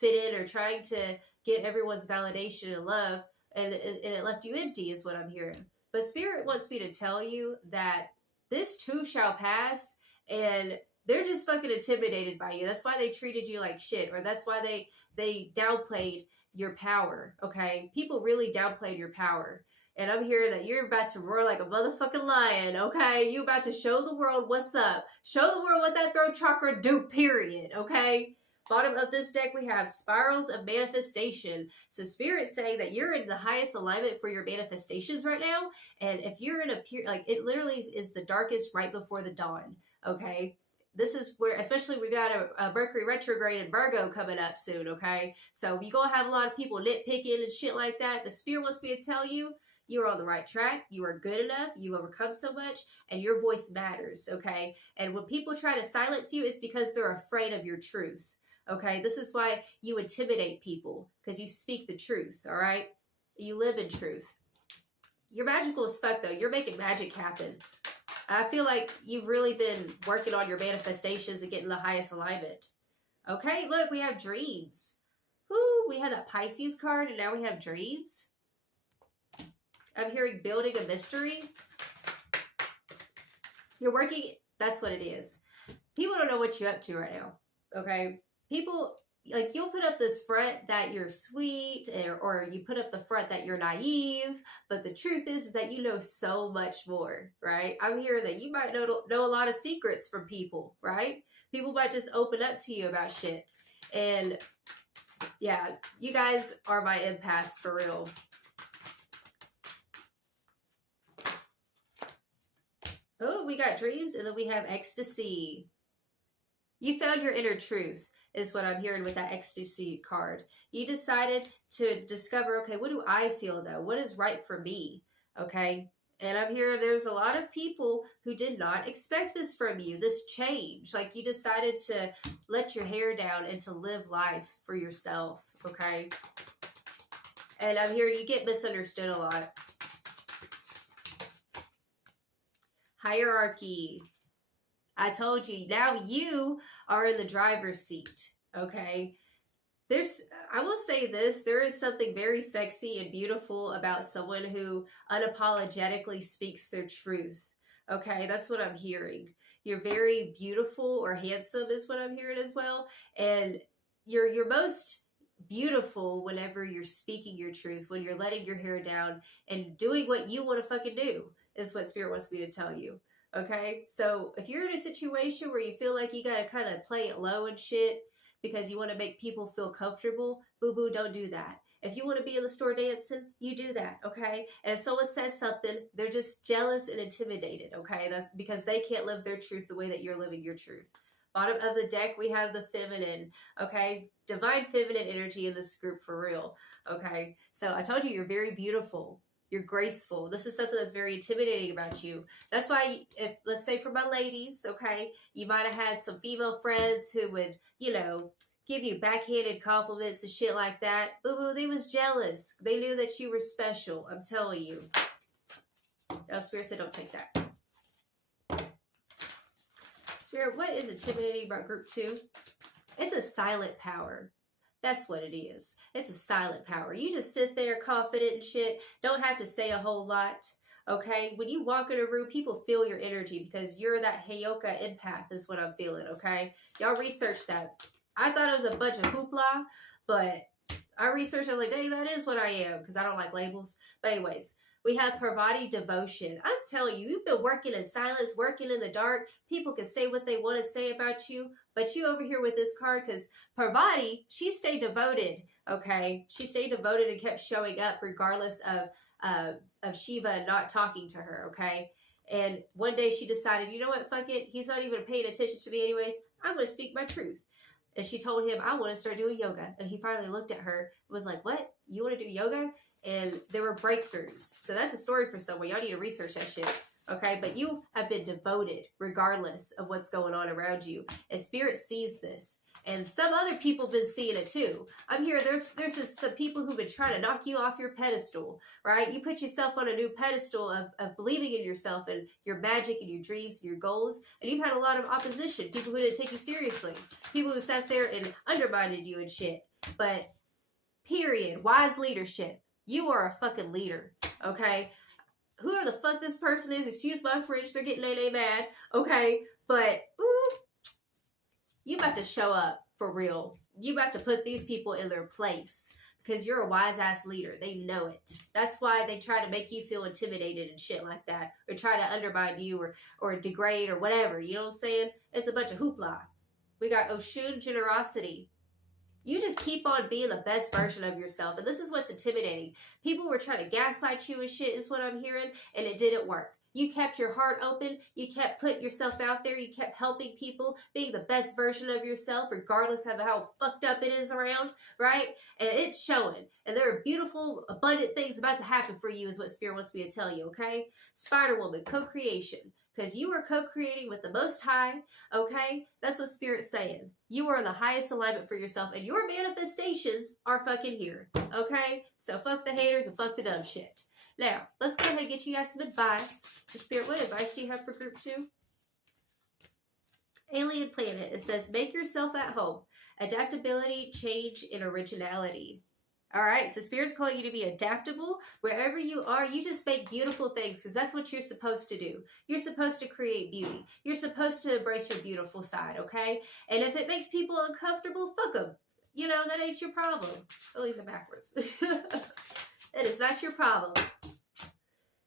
fit in or trying to get everyone's validation and love, and it left you empty, is what I'm hearing. But Spirit wants me to tell you that this too shall pass, and they're just fucking intimidated by you. That's why they treated you like shit, or that's why they downplayed your power, okay? People really downplayed your power. And I'm hearing that you're about to roar like a motherfucking lion, okay? You about to show the world what's up. Show the world what that throat chakra do, period, okay? Bottom of this deck, we have Spirals of Manifestation. So Spirit's saying that you're in the highest alignment for your manifestations right now. And if you're in a period, like it literally is the darkest right before the dawn, okay? This is where, especially we got a Mercury retrograde in Virgo coming up soon, okay? So you're going to have a lot of people nitpicking and shit like that. The Spirit wants me to tell you, you're on the right track. You are good enough. You overcome so much, and your voice matters, okay? And when people try to silence you, it's because they're afraid of your truth. Okay, this is why you intimidate people, because you speak the truth, all right? You live in truth. You're magical as fuck, though. You're making magic happen. I feel like you've really been working on your manifestations and getting the highest alignment. Okay, look, we have dreams. Woo, we had that Pisces card, and now we have dreams. I'm hearing building a mystery. You're working, that's what it is. People don't know what you're up to right now, okay? People, like, you'll put up this front that you're sweet, or you put up the front that you're naive, but the truth is that you know so much more, right? I'm hearing that you might know a lot of secrets from people, right? People might just open up to you about shit. And yeah, you guys are my empaths for real. Oh, we got dreams, and then we have ecstasy. You found your inner truth, is what I'm hearing with that ecstasy card. You decided to discover, okay, what do I feel though? What is right for me? Okay. And I'm hearing there's a lot of people who did not expect this from you, this change. Like you decided to let your hair down and to live life for yourself. Okay. And I'm hearing you get misunderstood a lot. Hierarchy. I told you, now you are in the driver's seat, okay? I will say this, there is something very sexy and beautiful about someone who unapologetically speaks their truth. Okay, that's what I'm hearing. You're very beautiful or handsome is what I'm hearing as well. And you're most beautiful whenever you're speaking your truth, when you're letting your hair down and doing what you want to fucking do, is what Spirit wants me to tell you. Okay? So if you're in a situation where you feel like you gotta kind of play it low and shit, because you want to make people feel comfortable, boo-boo, don't do that. If you want to be in the store dancing, you do that, okay? And if someone says something, they're just jealous and intimidated, okay? That's because they can't live their truth the way that you're living your truth. Bottom of the deck, we have the feminine, okay? Divine feminine energy in this group for real, okay? So I told you, you're very beautiful. You're graceful. This is something that's very intimidating about you. That's why, if let's say for my ladies, okay, you might have had some female friends who would, you know, give you backhanded compliments and shit like that. Boo-boo, they was jealous. They knew that you were special. I'm telling you. Oh, Spirit said don't take that. Spirit, what is intimidating about group 2? It's a silent power. That's what it is. It's a silent power. You just sit there confident and shit. Don't have to say a whole lot. Okay? When you walk in a room, people feel your energy because you're that Heyoka empath is what I'm feeling. Okay? Y'all research that. I thought it was a bunch of hoopla, but I researched it. I'm like, dang, that is what I am, because I don't like labels. But anyways, we have Parvati devotion. I'm telling you, you've been working in silence, working in the dark. People can say what they want to say about you, but you over here with this card, because Parvati, she stayed devoted, okay? She stayed devoted and kept showing up regardless of Shiva not talking to her, okay? And one day she decided, you know what, fuck it. He's not even paying attention to me anyways. I'm going to speak my truth. And she told him, I want to start doing yoga. And he finally looked at her and was like, what? You want to do yoga? And there were breakthroughs. So that's a story for someone. Y'all need to research that shit. Okay? But you have been devoted regardless of what's going on around you. And Spirit sees this. And some other people have been seeing it too. I'm here. There's been some people who've been trying to knock you off your pedestal, right? You put yourself on a new pedestal of believing in yourself and your magic and your dreams and your goals. And you've had a lot of opposition. People who didn't take you seriously. People who sat there and undermined you and shit. But period. Wise leadership. You are a fucking leader. Okay? Whoever the fuck this person is, excuse my French, they're getting they mad. Okay? But, ooh, you about to show up for real. You about to put these people in their place because you're a wise ass leader. They know it. That's why they try to make you feel intimidated and shit like that, or try to undermine you or degrade or whatever. You know what I'm saying? It's a bunch of hoopla. We got Oshun generosity. You just keep on being the best version of yourself. And this is what's intimidating. People were trying to gaslight you and shit is what I'm hearing, and it didn't work. You kept your heart open. You kept putting yourself out there. You kept helping people, being the best version of yourself, regardless of how fucked up it is around, right? And it's showing. And there are beautiful, abundant things about to happen for you is what Spirit wants me to tell you, okay? Spider Woman, co-creation. Because you are co-creating with the Most High, okay? That's what Spirit's saying. You are in the highest alignment for yourself, and your manifestations are fucking here, okay? So fuck the haters and fuck the dumb shit. Now, let's go ahead and get you guys some advice. Spirit, what advice do you have for group 2? Alien Planet. It says, make yourself at home. Adaptability, change, and originality. All right, so Spirit's calling you to be adaptable. Wherever you are, you just make beautiful things because that's what you're supposed to do. You're supposed to create beauty. You're supposed to embrace your beautiful side, okay? And if it makes people uncomfortable, fuck them. You know, that ain't your problem. At least I'm backwards. It is not your problem.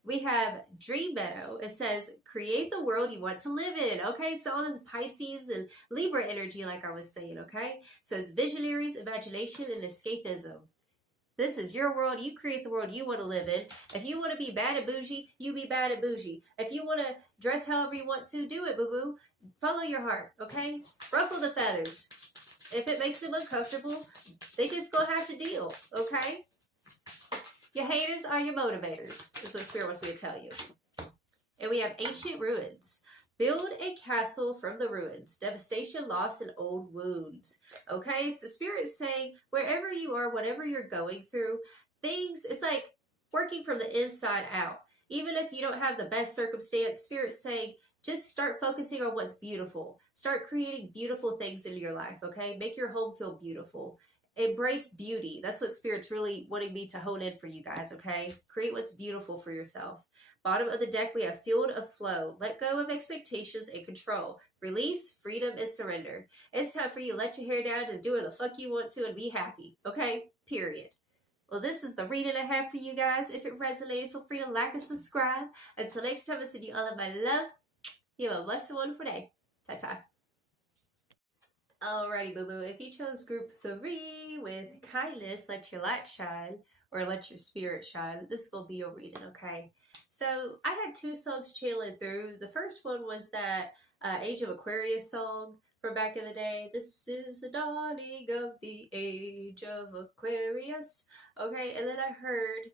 We have Dream Meadow. It says, create the world you want to live in. Okay, so all this Pisces and Libra energy, like I was saying, okay? So it's visionaries, imagination, and escapism. This is your world. You create the world you want to live in. If you want to be bad and bougie, you be bad and bougie. If you want to dress however you want to, do it, boo-boo. Follow your heart, okay? Ruffle the feathers. If it makes them uncomfortable, they just gonna have to deal, okay? Your haters are your motivators. That's what Spirit wants me to tell you. And we have ancient ruins. Build a castle from the ruins. Devastation, loss, and old wounds. Okay, so Spirit's saying, wherever you are, whatever you're going through, things, it's like working from the inside out. Even if you don't have the best circumstance, Spirit's saying, just start focusing on what's beautiful. Start creating beautiful things in your life, okay? Make your home feel beautiful. Embrace beauty. That's what Spirit's really wanting me to hone in for you guys, okay? Create what's beautiful for yourself. Bottom of the deck, we have Field of Flow. Let go of expectations and control. Release, freedom, and surrender. It's time for you to let your hair down, just do what the fuck you want to, and be happy, okay? Period. Well, this is the reading I have for you guys. If it resonated, feel free to like and subscribe. Until next time, I send you all of my love. You have a blessed and wonderful day. Ta-ta. Alrighty, boo-boo. If you chose group 3 with kindness, let your light shine, or let your spirit shine, this will be your reading, okay? So I had 2 songs channeling through. The first one was that Age of Aquarius song from back in the day. This is the dawning of the age of Aquarius. Okay, and then I heard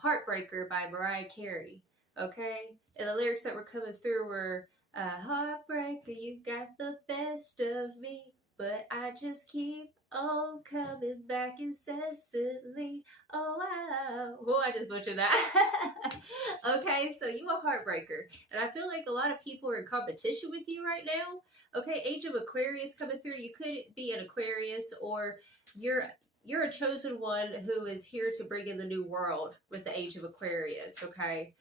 Heartbreaker by Mariah Carey. Okay, and the lyrics that were coming through were Heartbreaker, you got the best of me, but I just keep on coming back incessantly. Oh wow. Oh, I just butchered that. Okay, so you a heartbreaker. And I feel like a lot of people are in competition with you right now. Okay, Age of Aquarius coming through. You could be an Aquarius, or you're a chosen one who is here to bring in the new world with the Age of Aquarius, okay?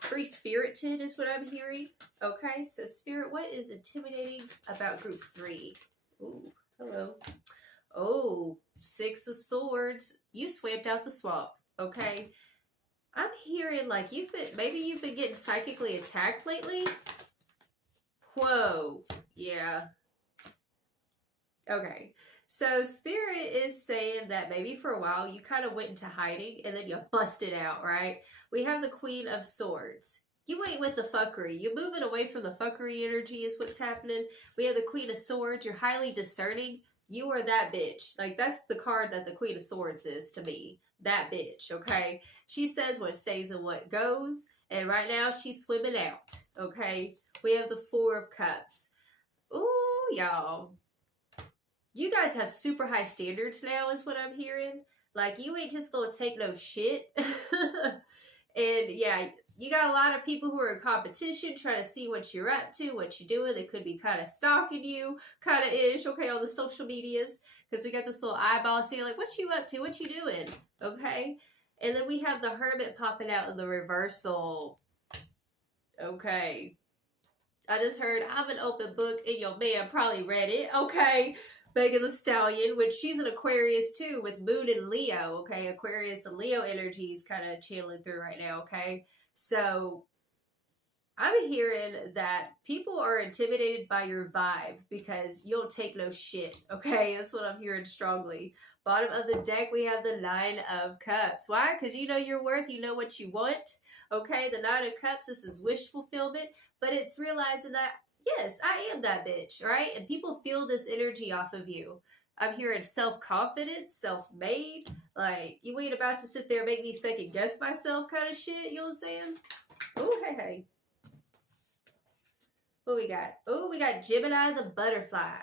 Free-spirited is what I'm hearing. Okay, so Spirit, what is intimidating about group 3? Ooh, hello. Oh, 6 of Swords. You swamped out the swamp, okay? I'm hearing like maybe you've been getting psychically attacked lately. Whoa, yeah. Okay, so Spirit is saying that maybe for a while you kind of went into hiding and then you busted out, right? We have the Queen of Swords. You ain't with the fuckery. You're moving away from the fuckery energy is what's happening. We have the Queen of Swords. You're highly discerning. You are that bitch. Like, that's the card that the Queen of Swords is to me. That bitch, okay? She says what stays and what goes. And right now, she's swimming out, okay? We have the 4 of Cups. Ooh, y'all. You guys have super high standards now is what I'm hearing. Like, you ain't just gonna take no shit. And, yeah, you got a lot of people who are in competition trying to see what you're up to, what you're doing. They could be kind of stalking you, kind of ish, okay, on the social medias. Because we got this little eyeball saying, like, what you up to? What you doing? Okay? And then we have the Hermit popping out in the reversal. Okay. I just heard, I'm an open book, and your man probably read it. Okay. Megan Thee Stallion, which she's an Aquarius too, with Moon and Leo, okay? Aquarius and Leo energies kind of channeling through right now, okay? So, I'm hearing that people are intimidated by your vibe because you don't take no shit, okay? That's what I'm hearing strongly. Bottom of the deck, we have the 9 of Cups. Why? Because you know your worth, you know what you want, okay? The 9 of Cups, this is wish fulfillment, but it's realizing that yes, I am that bitch, right? And people feel this energy off of you. I'm hearing self-confidence, self-made. Like, you ain't about to sit there and make me second-guess myself kind of shit, you know what I'm saying? Oh, hey, hey. What we got? Oh, we got Gemini the Butterfly.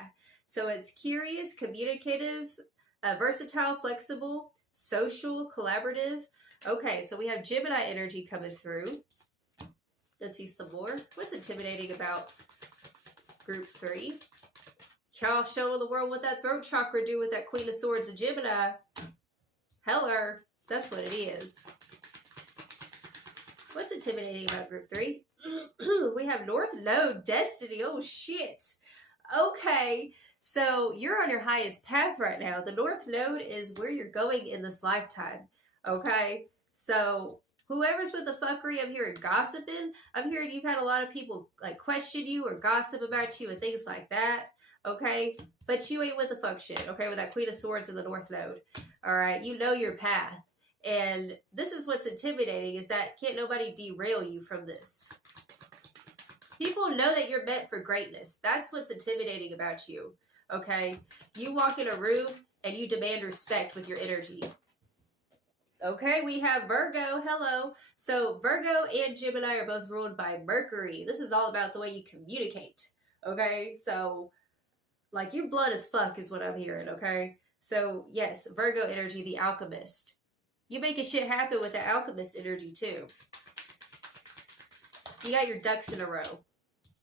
So it's curious, communicative, versatile, flexible, social, collaborative. Okay, so we have Gemini energy coming through. Let's see some more. What's intimidating about group 3? Y'all showing the world what that throat chakra do with that Queen of Swords and Gemini. Hello. That's what it is. What's intimidating about group 3? We have North Node Destiny. Oh, shit. Okay. So you're on your highest path right now. The North Node is where you're going in this lifetime. Okay. So whoever's with the fuckery, I'm hearing gossiping. I'm hearing you've had a lot of people like question you or gossip about you and things like that. Okay. But you ain't with the fuck shit. Okay. With that Queen of Swords in the North Node. All right. You know your path. And this is what's intimidating is that can't nobody derail you from this. People know that you're meant for greatness. That's what's intimidating about you. Okay. You walk in a room and you demand respect with your energy. Okay, we have Virgo. Hello. So Virgo and Gemini are both ruled by Mercury. This is all about the way you communicate. Okay, so like your blood as fuck is what I'm hearing. Okay, so yes, Virgo energy, the alchemist. You making shit happen with the alchemist energy too. You got your ducks in a row.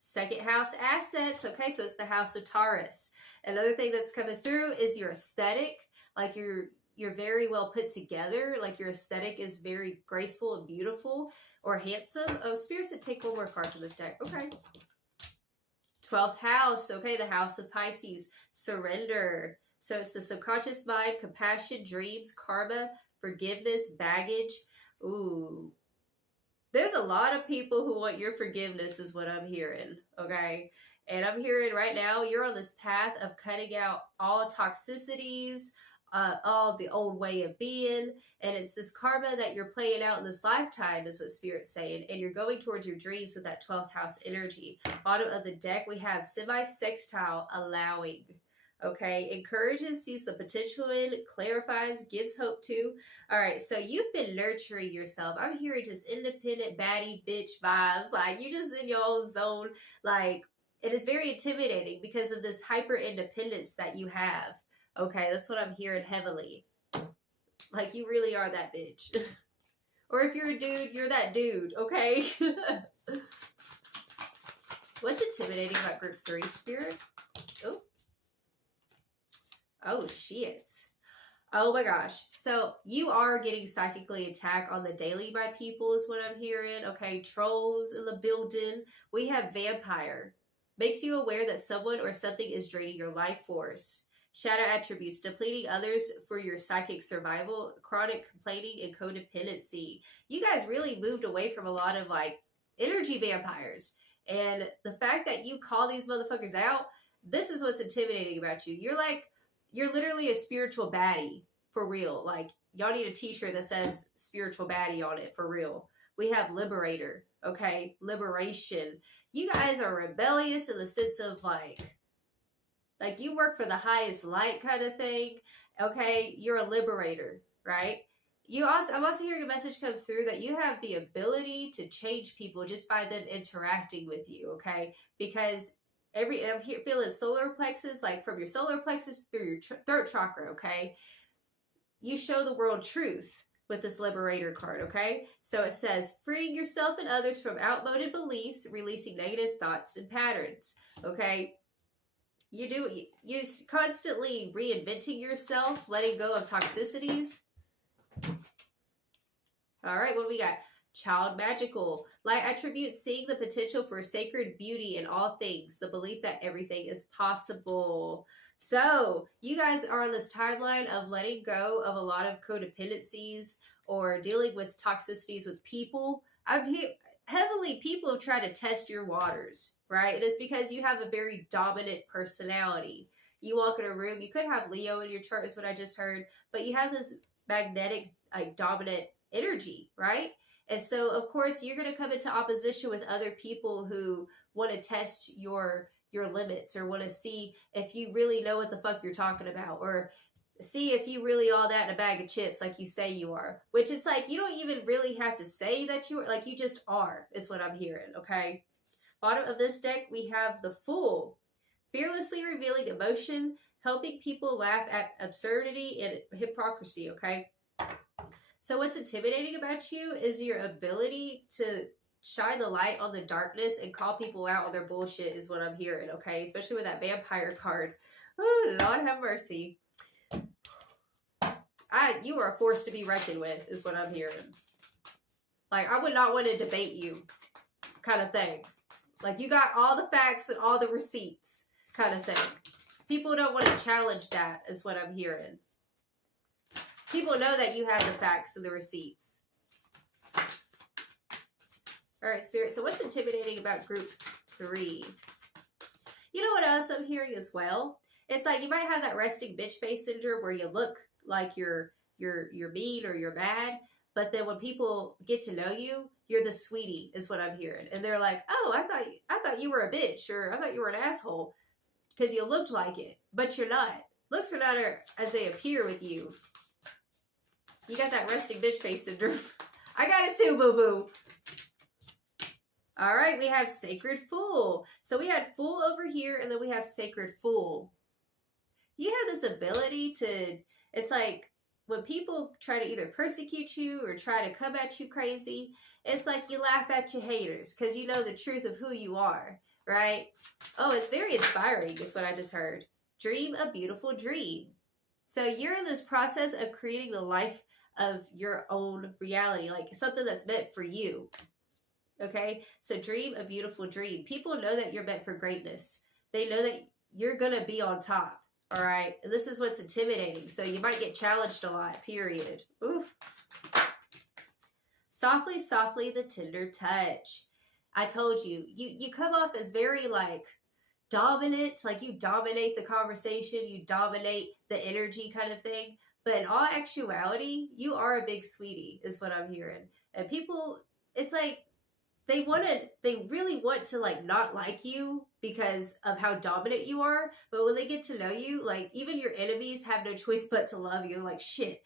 Second house assets. Okay, so it's the house of Taurus. Another thing that's coming through is your aesthetic. Like you're very well put together. Like your aesthetic is very graceful and beautiful or handsome. Oh, Spirit said take one more card from this deck. Okay. 12th house. Okay, the house of Pisces. Surrender. So it's the subconscious mind, compassion, dreams, karma, forgiveness, baggage. Ooh. There's a lot of people who want your forgiveness is what I'm hearing, okay? And I'm hearing right now you're on this path of cutting out all toxicities, all the old way of being, and it's this karma that you're playing out in this lifetime is what Spirit's saying, and you're going towards your dreams with that 12th house energy. Bottom of the deck, we have semi-sextile, allowing. Okay, encourages, sees the potential in, clarifies, gives hope to. All right, so you've been nurturing yourself. I'm hearing just independent baddie bitch vibes. Like, you just in your own zone. Like, it is very intimidating because of this hyper independence that you have. Okay, that's what I'm hearing heavily. Like, you really are that bitch. Or if you're a dude, you're that dude, okay? What's intimidating about group 3, Spirit? Oh. Oh, shit. Oh my gosh. So you are getting psychically attacked on the daily by people is what I'm hearing. Okay, trolls in the building. We have vampire. Makes you aware that someone or something is draining your life force. Shadow attributes, depleting others for your psychic survival, chronic complaining, and codependency. You guys really moved away from a lot of like energy vampires. And the fact that you call these motherfuckers out, this is what's intimidating about you. You're literally a spiritual baddie, for real. Like, y'all need a t-shirt that says spiritual baddie on it, for real. We have liberator, okay? Liberation. You guys are rebellious in the sense of, like you work for the highest light kind of thing, okay? You're a liberator, right? I'm also hearing a message come through that you have the ability to change people just by them interacting with you, okay? Because I'm feeling solar plexus, like from your solar plexus through your throat chakra, okay? You show the world truth with this liberator card, okay? So it says, freeing yourself and others from outmoded beliefs, releasing negative thoughts and patterns, okay? You're constantly reinventing yourself, letting go of toxicities. All right, what do we got? Child magical. Light attributes, seeing the potential for sacred beauty in all things. The belief that everything is possible. So, you guys are on this timeline of letting go of a lot of codependencies or dealing with toxicities with people. Heavily, people have tried to test your waters, right? And it's because you have a very dominant personality. You walk in a room, you could have Leo in your chart is what I just heard, but you have this magnetic, like, dominant energy, right? And so, of course, you're going to come into opposition with other people who want to test your limits or want to see if you really know what the fuck you're talking about or see if you really all that in a bag of chips like you say you are. Which it's like, you don't even really have to say that you are. Like, you just are, is what I'm hearing, okay? Bottom of this deck, we have the Fool. Fearlessly revealing emotion, helping people laugh at absurdity and hypocrisy, okay? So what's intimidating about you is your ability to shine the light on the darkness and call people out on their bullshit is what I'm hearing, okay? Especially with that vampire card. Oh, Lord have mercy. You are a force to be reckoned with is what I'm hearing. Like, I would not want to debate you kind of thing. Like, you got all the facts and all the receipts kind of thing. People don't want to challenge that is what I'm hearing. People know that you have the facts and the receipts. All right, Spirit. So what's intimidating about group 3? You know what else I'm hearing as well? It's like you might have that resting bitch face syndrome where you look like you're mean or you're mad, but then when people get to know you, you're the sweetie is what I'm hearing. And they're like, "Oh, I thought you were a bitch or I thought you were an asshole because you looked like it, but you're not." Looks are not as they appear with you. You got that resting bitch face syndrome. I got it too, boo-boo. All right, we have Sacred Fool. So we had Fool over here, and then we have Sacred Fool. You have this ability to, it's like when people try to either persecute you or try to come at you crazy, It's like you laugh at your haters because you know the truth of who you are, right? Oh, it's very inspiring is what I just heard. Dream a beautiful dream. So you're in this process of creating the life of your own reality, like something that's meant for you. Okay? So dream a beautiful dream. People know that you're meant for greatness. They know that you're going to be on top. All right? And this is what's intimidating. So you might get challenged a lot, period. Oof. Softly, softly, the tender touch. I told you, you come off as very like dominant, like you dominate the conversation, you dominate the energy kind of thing. But in all actuality, you are a big sweetie, is what I'm hearing. And people, it's like they really want to like not like you because of how dominant you are. But when they get to know you, like even your enemies have no choice but to love you. Like, shit,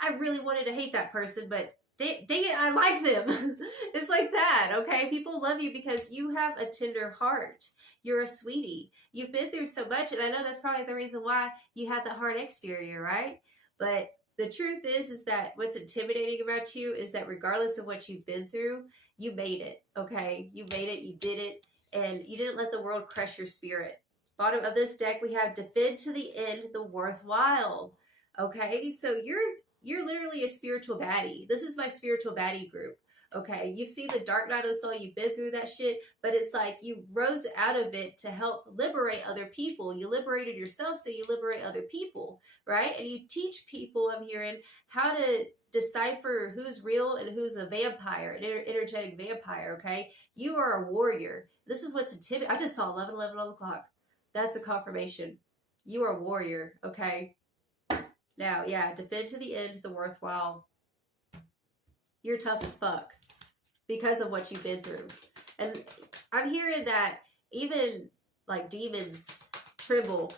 I really wanted to hate that person, but dang it, I like them. It's like that, okay? People love you because you have a tender heart. You're a sweetie. You've been through so much, and I know that's probably the reason why you have that hard exterior, right? But the truth is that what's intimidating about you is that regardless of what you've been through, you made it, okay? You made it, you did it, and you didn't let the world crush your spirit. Bottom of this deck, we have defend to the end the worthwhile, okay? So you're literally a spiritual baddie. This is my spiritual baddie group. Okay, you've seen the dark night of the soul, you've been through that shit, but it's like you rose out of it to help liberate other people. You liberated yourself, so you liberate other people, right? And you teach people, I'm hearing, how to decipher who's real and who's a vampire, an energetic vampire, okay? You are a warrior. This is what's intimidating. I just saw 11, 11 on the clock. That's a confirmation. You are a warrior, okay? Now, yeah, defend to the end the worthwhile. You're tough as fuck because of what you've been through. And I'm hearing that even like demons tremble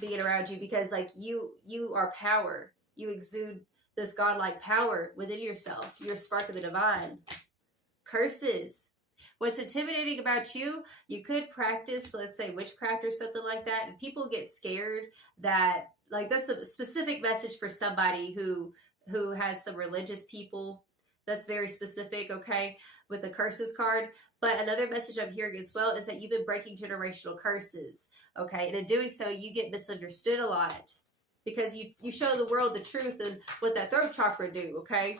being around you because like you are power. You exude this godlike power within yourself. You're a spark of the divine. Curses. What's intimidating about you, you could practice, let's say, witchcraft or something like that, and people get scared that, like, that's a specific message for somebody who has some religious people. That's very specific, okay, with the curses card. But another message I'm hearing as well is that you've been breaking generational curses, okay? And in doing so, you get misunderstood a lot because you show the world the truth and what that throat chakra do, okay?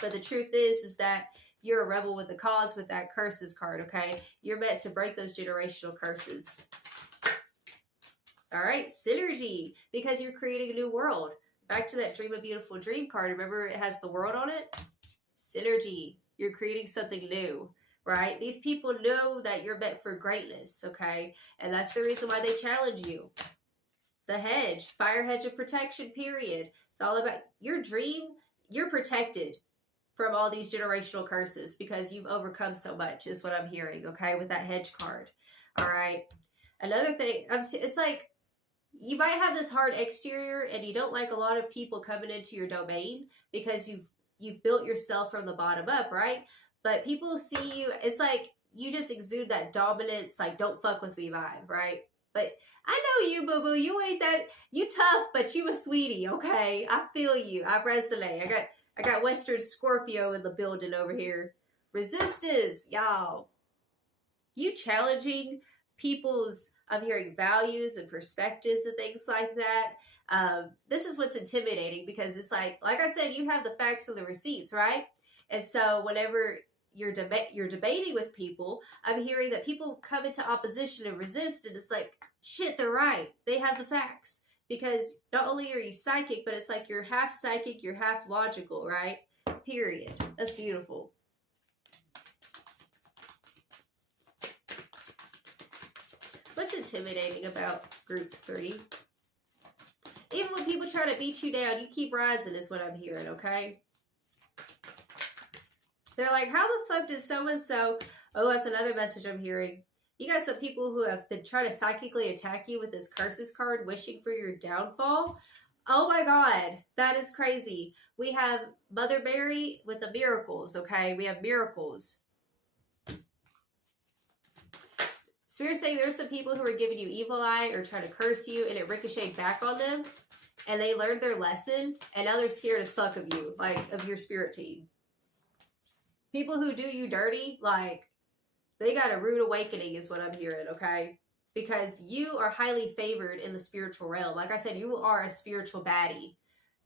But the truth is that you're a rebel with the cause with that curses card, okay? You're meant to break those generational curses. All right, synergy, because you're creating a new world. Back to that Dream a Beautiful Dream card. Remember, it has the world on it? Synergy. You're creating something new, right? These people know that you're meant for greatness, okay? And that's the reason why they challenge you. The hedge. Fire hedge of protection, period. It's all about your dream. You're protected from all these generational curses because you've overcome so much is what I'm hearing, okay? With that hedge card. All right. Another thing, it's like, you might have this hard exterior and you don't like a lot of people coming into your domain because you've built yourself from the bottom up, right? But people see you, it's like you just exude that dominance, like don't fuck with me vibe, right? But I know you, boo-boo. You ain't that, you tough, but you a sweetie, okay? I feel you. I resonate. I got Western Scorpio in the building over here. Resistance, y'all. You challenging people's, I'm hearing, values and perspectives and things like that. This is what's intimidating because it's like I said, you have the facts and the receipts, right? And so whenever you're debating with people, I'm hearing that people come into opposition and resist, and it's like, shit, they're right. They have the facts. Because not only are you psychic, but it's like you're half psychic, you're half logical, right? Period. That's beautiful. What's intimidating about group 3? Even when people try to beat you down, you keep rising is what I'm hearing, okay? They're like, how the fuck did so-and-so... Oh, that's another message I'm hearing. You got some people who have been trying to psychically attack you with this curses card, wishing for your downfall. Oh my God, that is crazy. We have Mother Mary with the miracles, okay? We have miracles. Spirit's saying there's some people who are giving you evil eye or trying to curse you, and it ricocheted back on them, and they learned their lesson, and now they're scared as fuck of you, like of your spirit team. People who do you dirty, like, they got a rude awakening is what I'm hearing, okay? Because you are highly favored in the spiritual realm. Like I said, you are a spiritual baddie.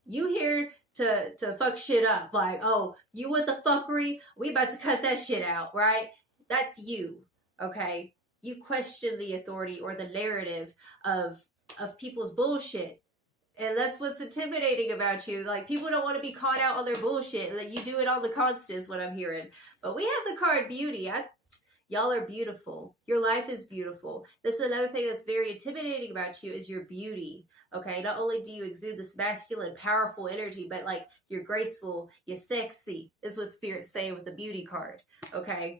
You here to fuck shit up. Like, oh, you with the fuckery? We about to cut that shit out, right? That's you, okay? You question the authority or the narrative of people's bullshit. And that's what's intimidating about you. Like, people don't want to be caught out on their bullshit. And that you do it on the constant is what I'm hearing. But we have the card beauty. Y'all are beautiful. Your life is beautiful. This is another thing that's very intimidating about you is your beauty. Okay, not only do you exude this masculine, powerful energy, but like you're graceful, you're sexy, is what Spirit's saying with the beauty card. Okay.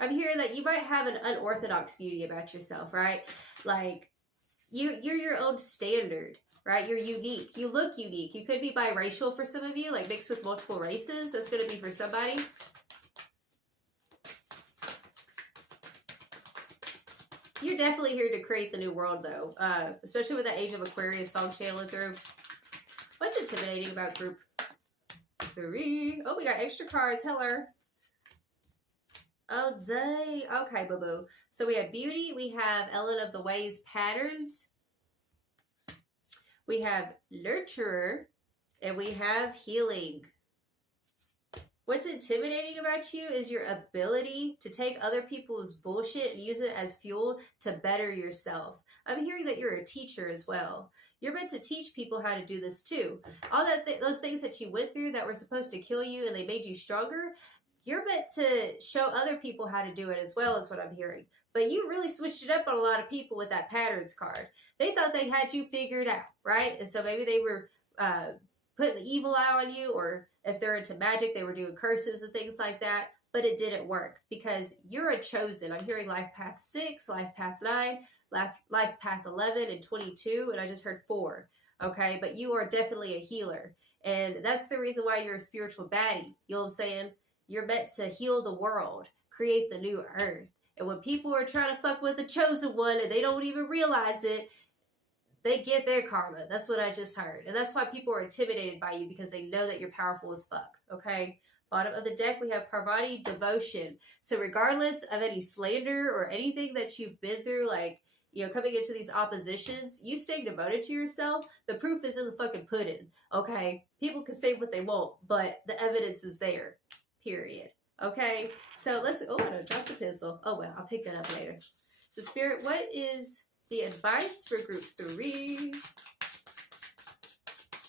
I'm hearing that you might have an unorthodox beauty about yourself, right? Like, you're your own standard, right? You're unique. You look unique. You could be biracial for some of you, like mixed with multiple races. That's going to be for somebody. You're definitely here to create the new world, though, especially with that Age of Aquarius song channeling through. What's intimidating about group 3? Oh, we got extra cards. Hello. Oh, dang. Okay, boo-boo. So we have beauty. We have Ellen of the Ways patterns. We have nurturer. And we have healing. What's intimidating about you is your ability to take other people's bullshit and use it as fuel to better yourself. I'm hearing that you're a teacher as well. You're meant to teach people how to do this too. All those things that you went through that were supposed to kill you and they made you stronger, you're meant to show other people how to do it as well, is what I'm hearing. But you really switched it up on a lot of people with that patterns card. They thought they had you figured out, right? And so maybe they were putting the evil out on you, or if they're into magic, they were doing curses and things like that. But it didn't work because you're a chosen. I'm hearing life path 6, life path 9, life path 11, and 22, and I just heard 4. Okay, but you are definitely a healer. And that's the reason why you're a spiritual baddie. You know what I'm saying? You're meant to heal the world, create the new earth. And when people are trying to fuck with the chosen one and they don't even realize it, they get their karma. That's what I just heard. And that's why people are intimidated by you, because they know that you're powerful as fuck. Okay? Bottom of the deck, we have Parvati, devotion. So regardless of any slander or anything that you've been through, like, you know, coming into these oppositions, you staying devoted to yourself, the proof is in the fucking pudding. Okay? People can say what they want, but the evidence is there. Period. Okay? So let's, oh, I dropped the pencil. Oh, well, I'll pick that up later. So Spirit, what is the advice for group 3?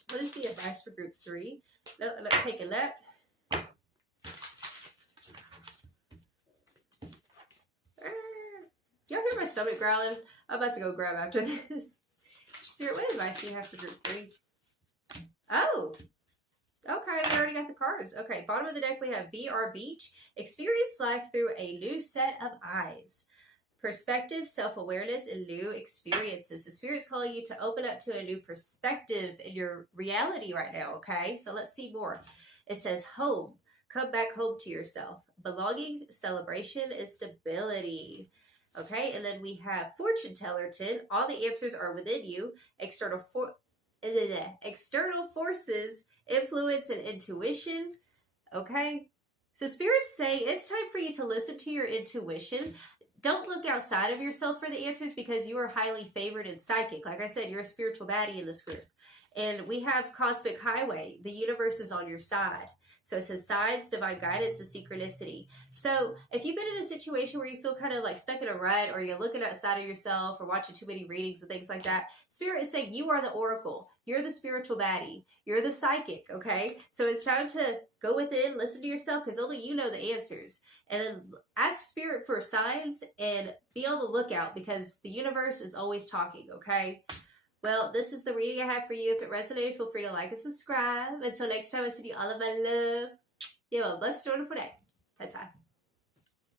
What is the advice for group 3? No, I'm not taking that. Y'all hear my stomach growling? I'm about to go grab after this. Spirit, what advice do you have for group 3? Oh! Okay, we already got the cards. Okay, bottom of the deck we have VR Beach. Experience life through a new set of eyes. Perspective, self-awareness, and new experiences. The Spirit's calling you to open up to a new perspective in your reality right now, okay? So let's see more. It says home. Come back home to yourself. Belonging, celebration, and stability. Okay, and then we have Fortune Tellerton. All the answers are within you. External forces, influence, and intuition. Okay, so Spirit's saying it's time for you to listen to your intuition. Don't look outside of yourself for the answers, because you are highly favored and psychic. Like I said, you're a spiritual baddie in this group. And we have Cosmic Highway. The universe is on your side. So it says signs, divine guidance, and synchronicity. So if you've been in a situation where you feel kind of like stuck in a rut, or you're looking outside of yourself, or watching too many readings and things like that, Spirit is saying you are the oracle. You're the spiritual baddie. You're the psychic, okay? So it's time to go within, listen to yourself, because only you know the answers. And then ask Spirit for signs and be on the lookout, because the universe is always talking, okay? Well, this is the reading I have for you. If it resonated, feel free to like and subscribe. Until next time, I send you all of my love. You have a blessed, wonderful day.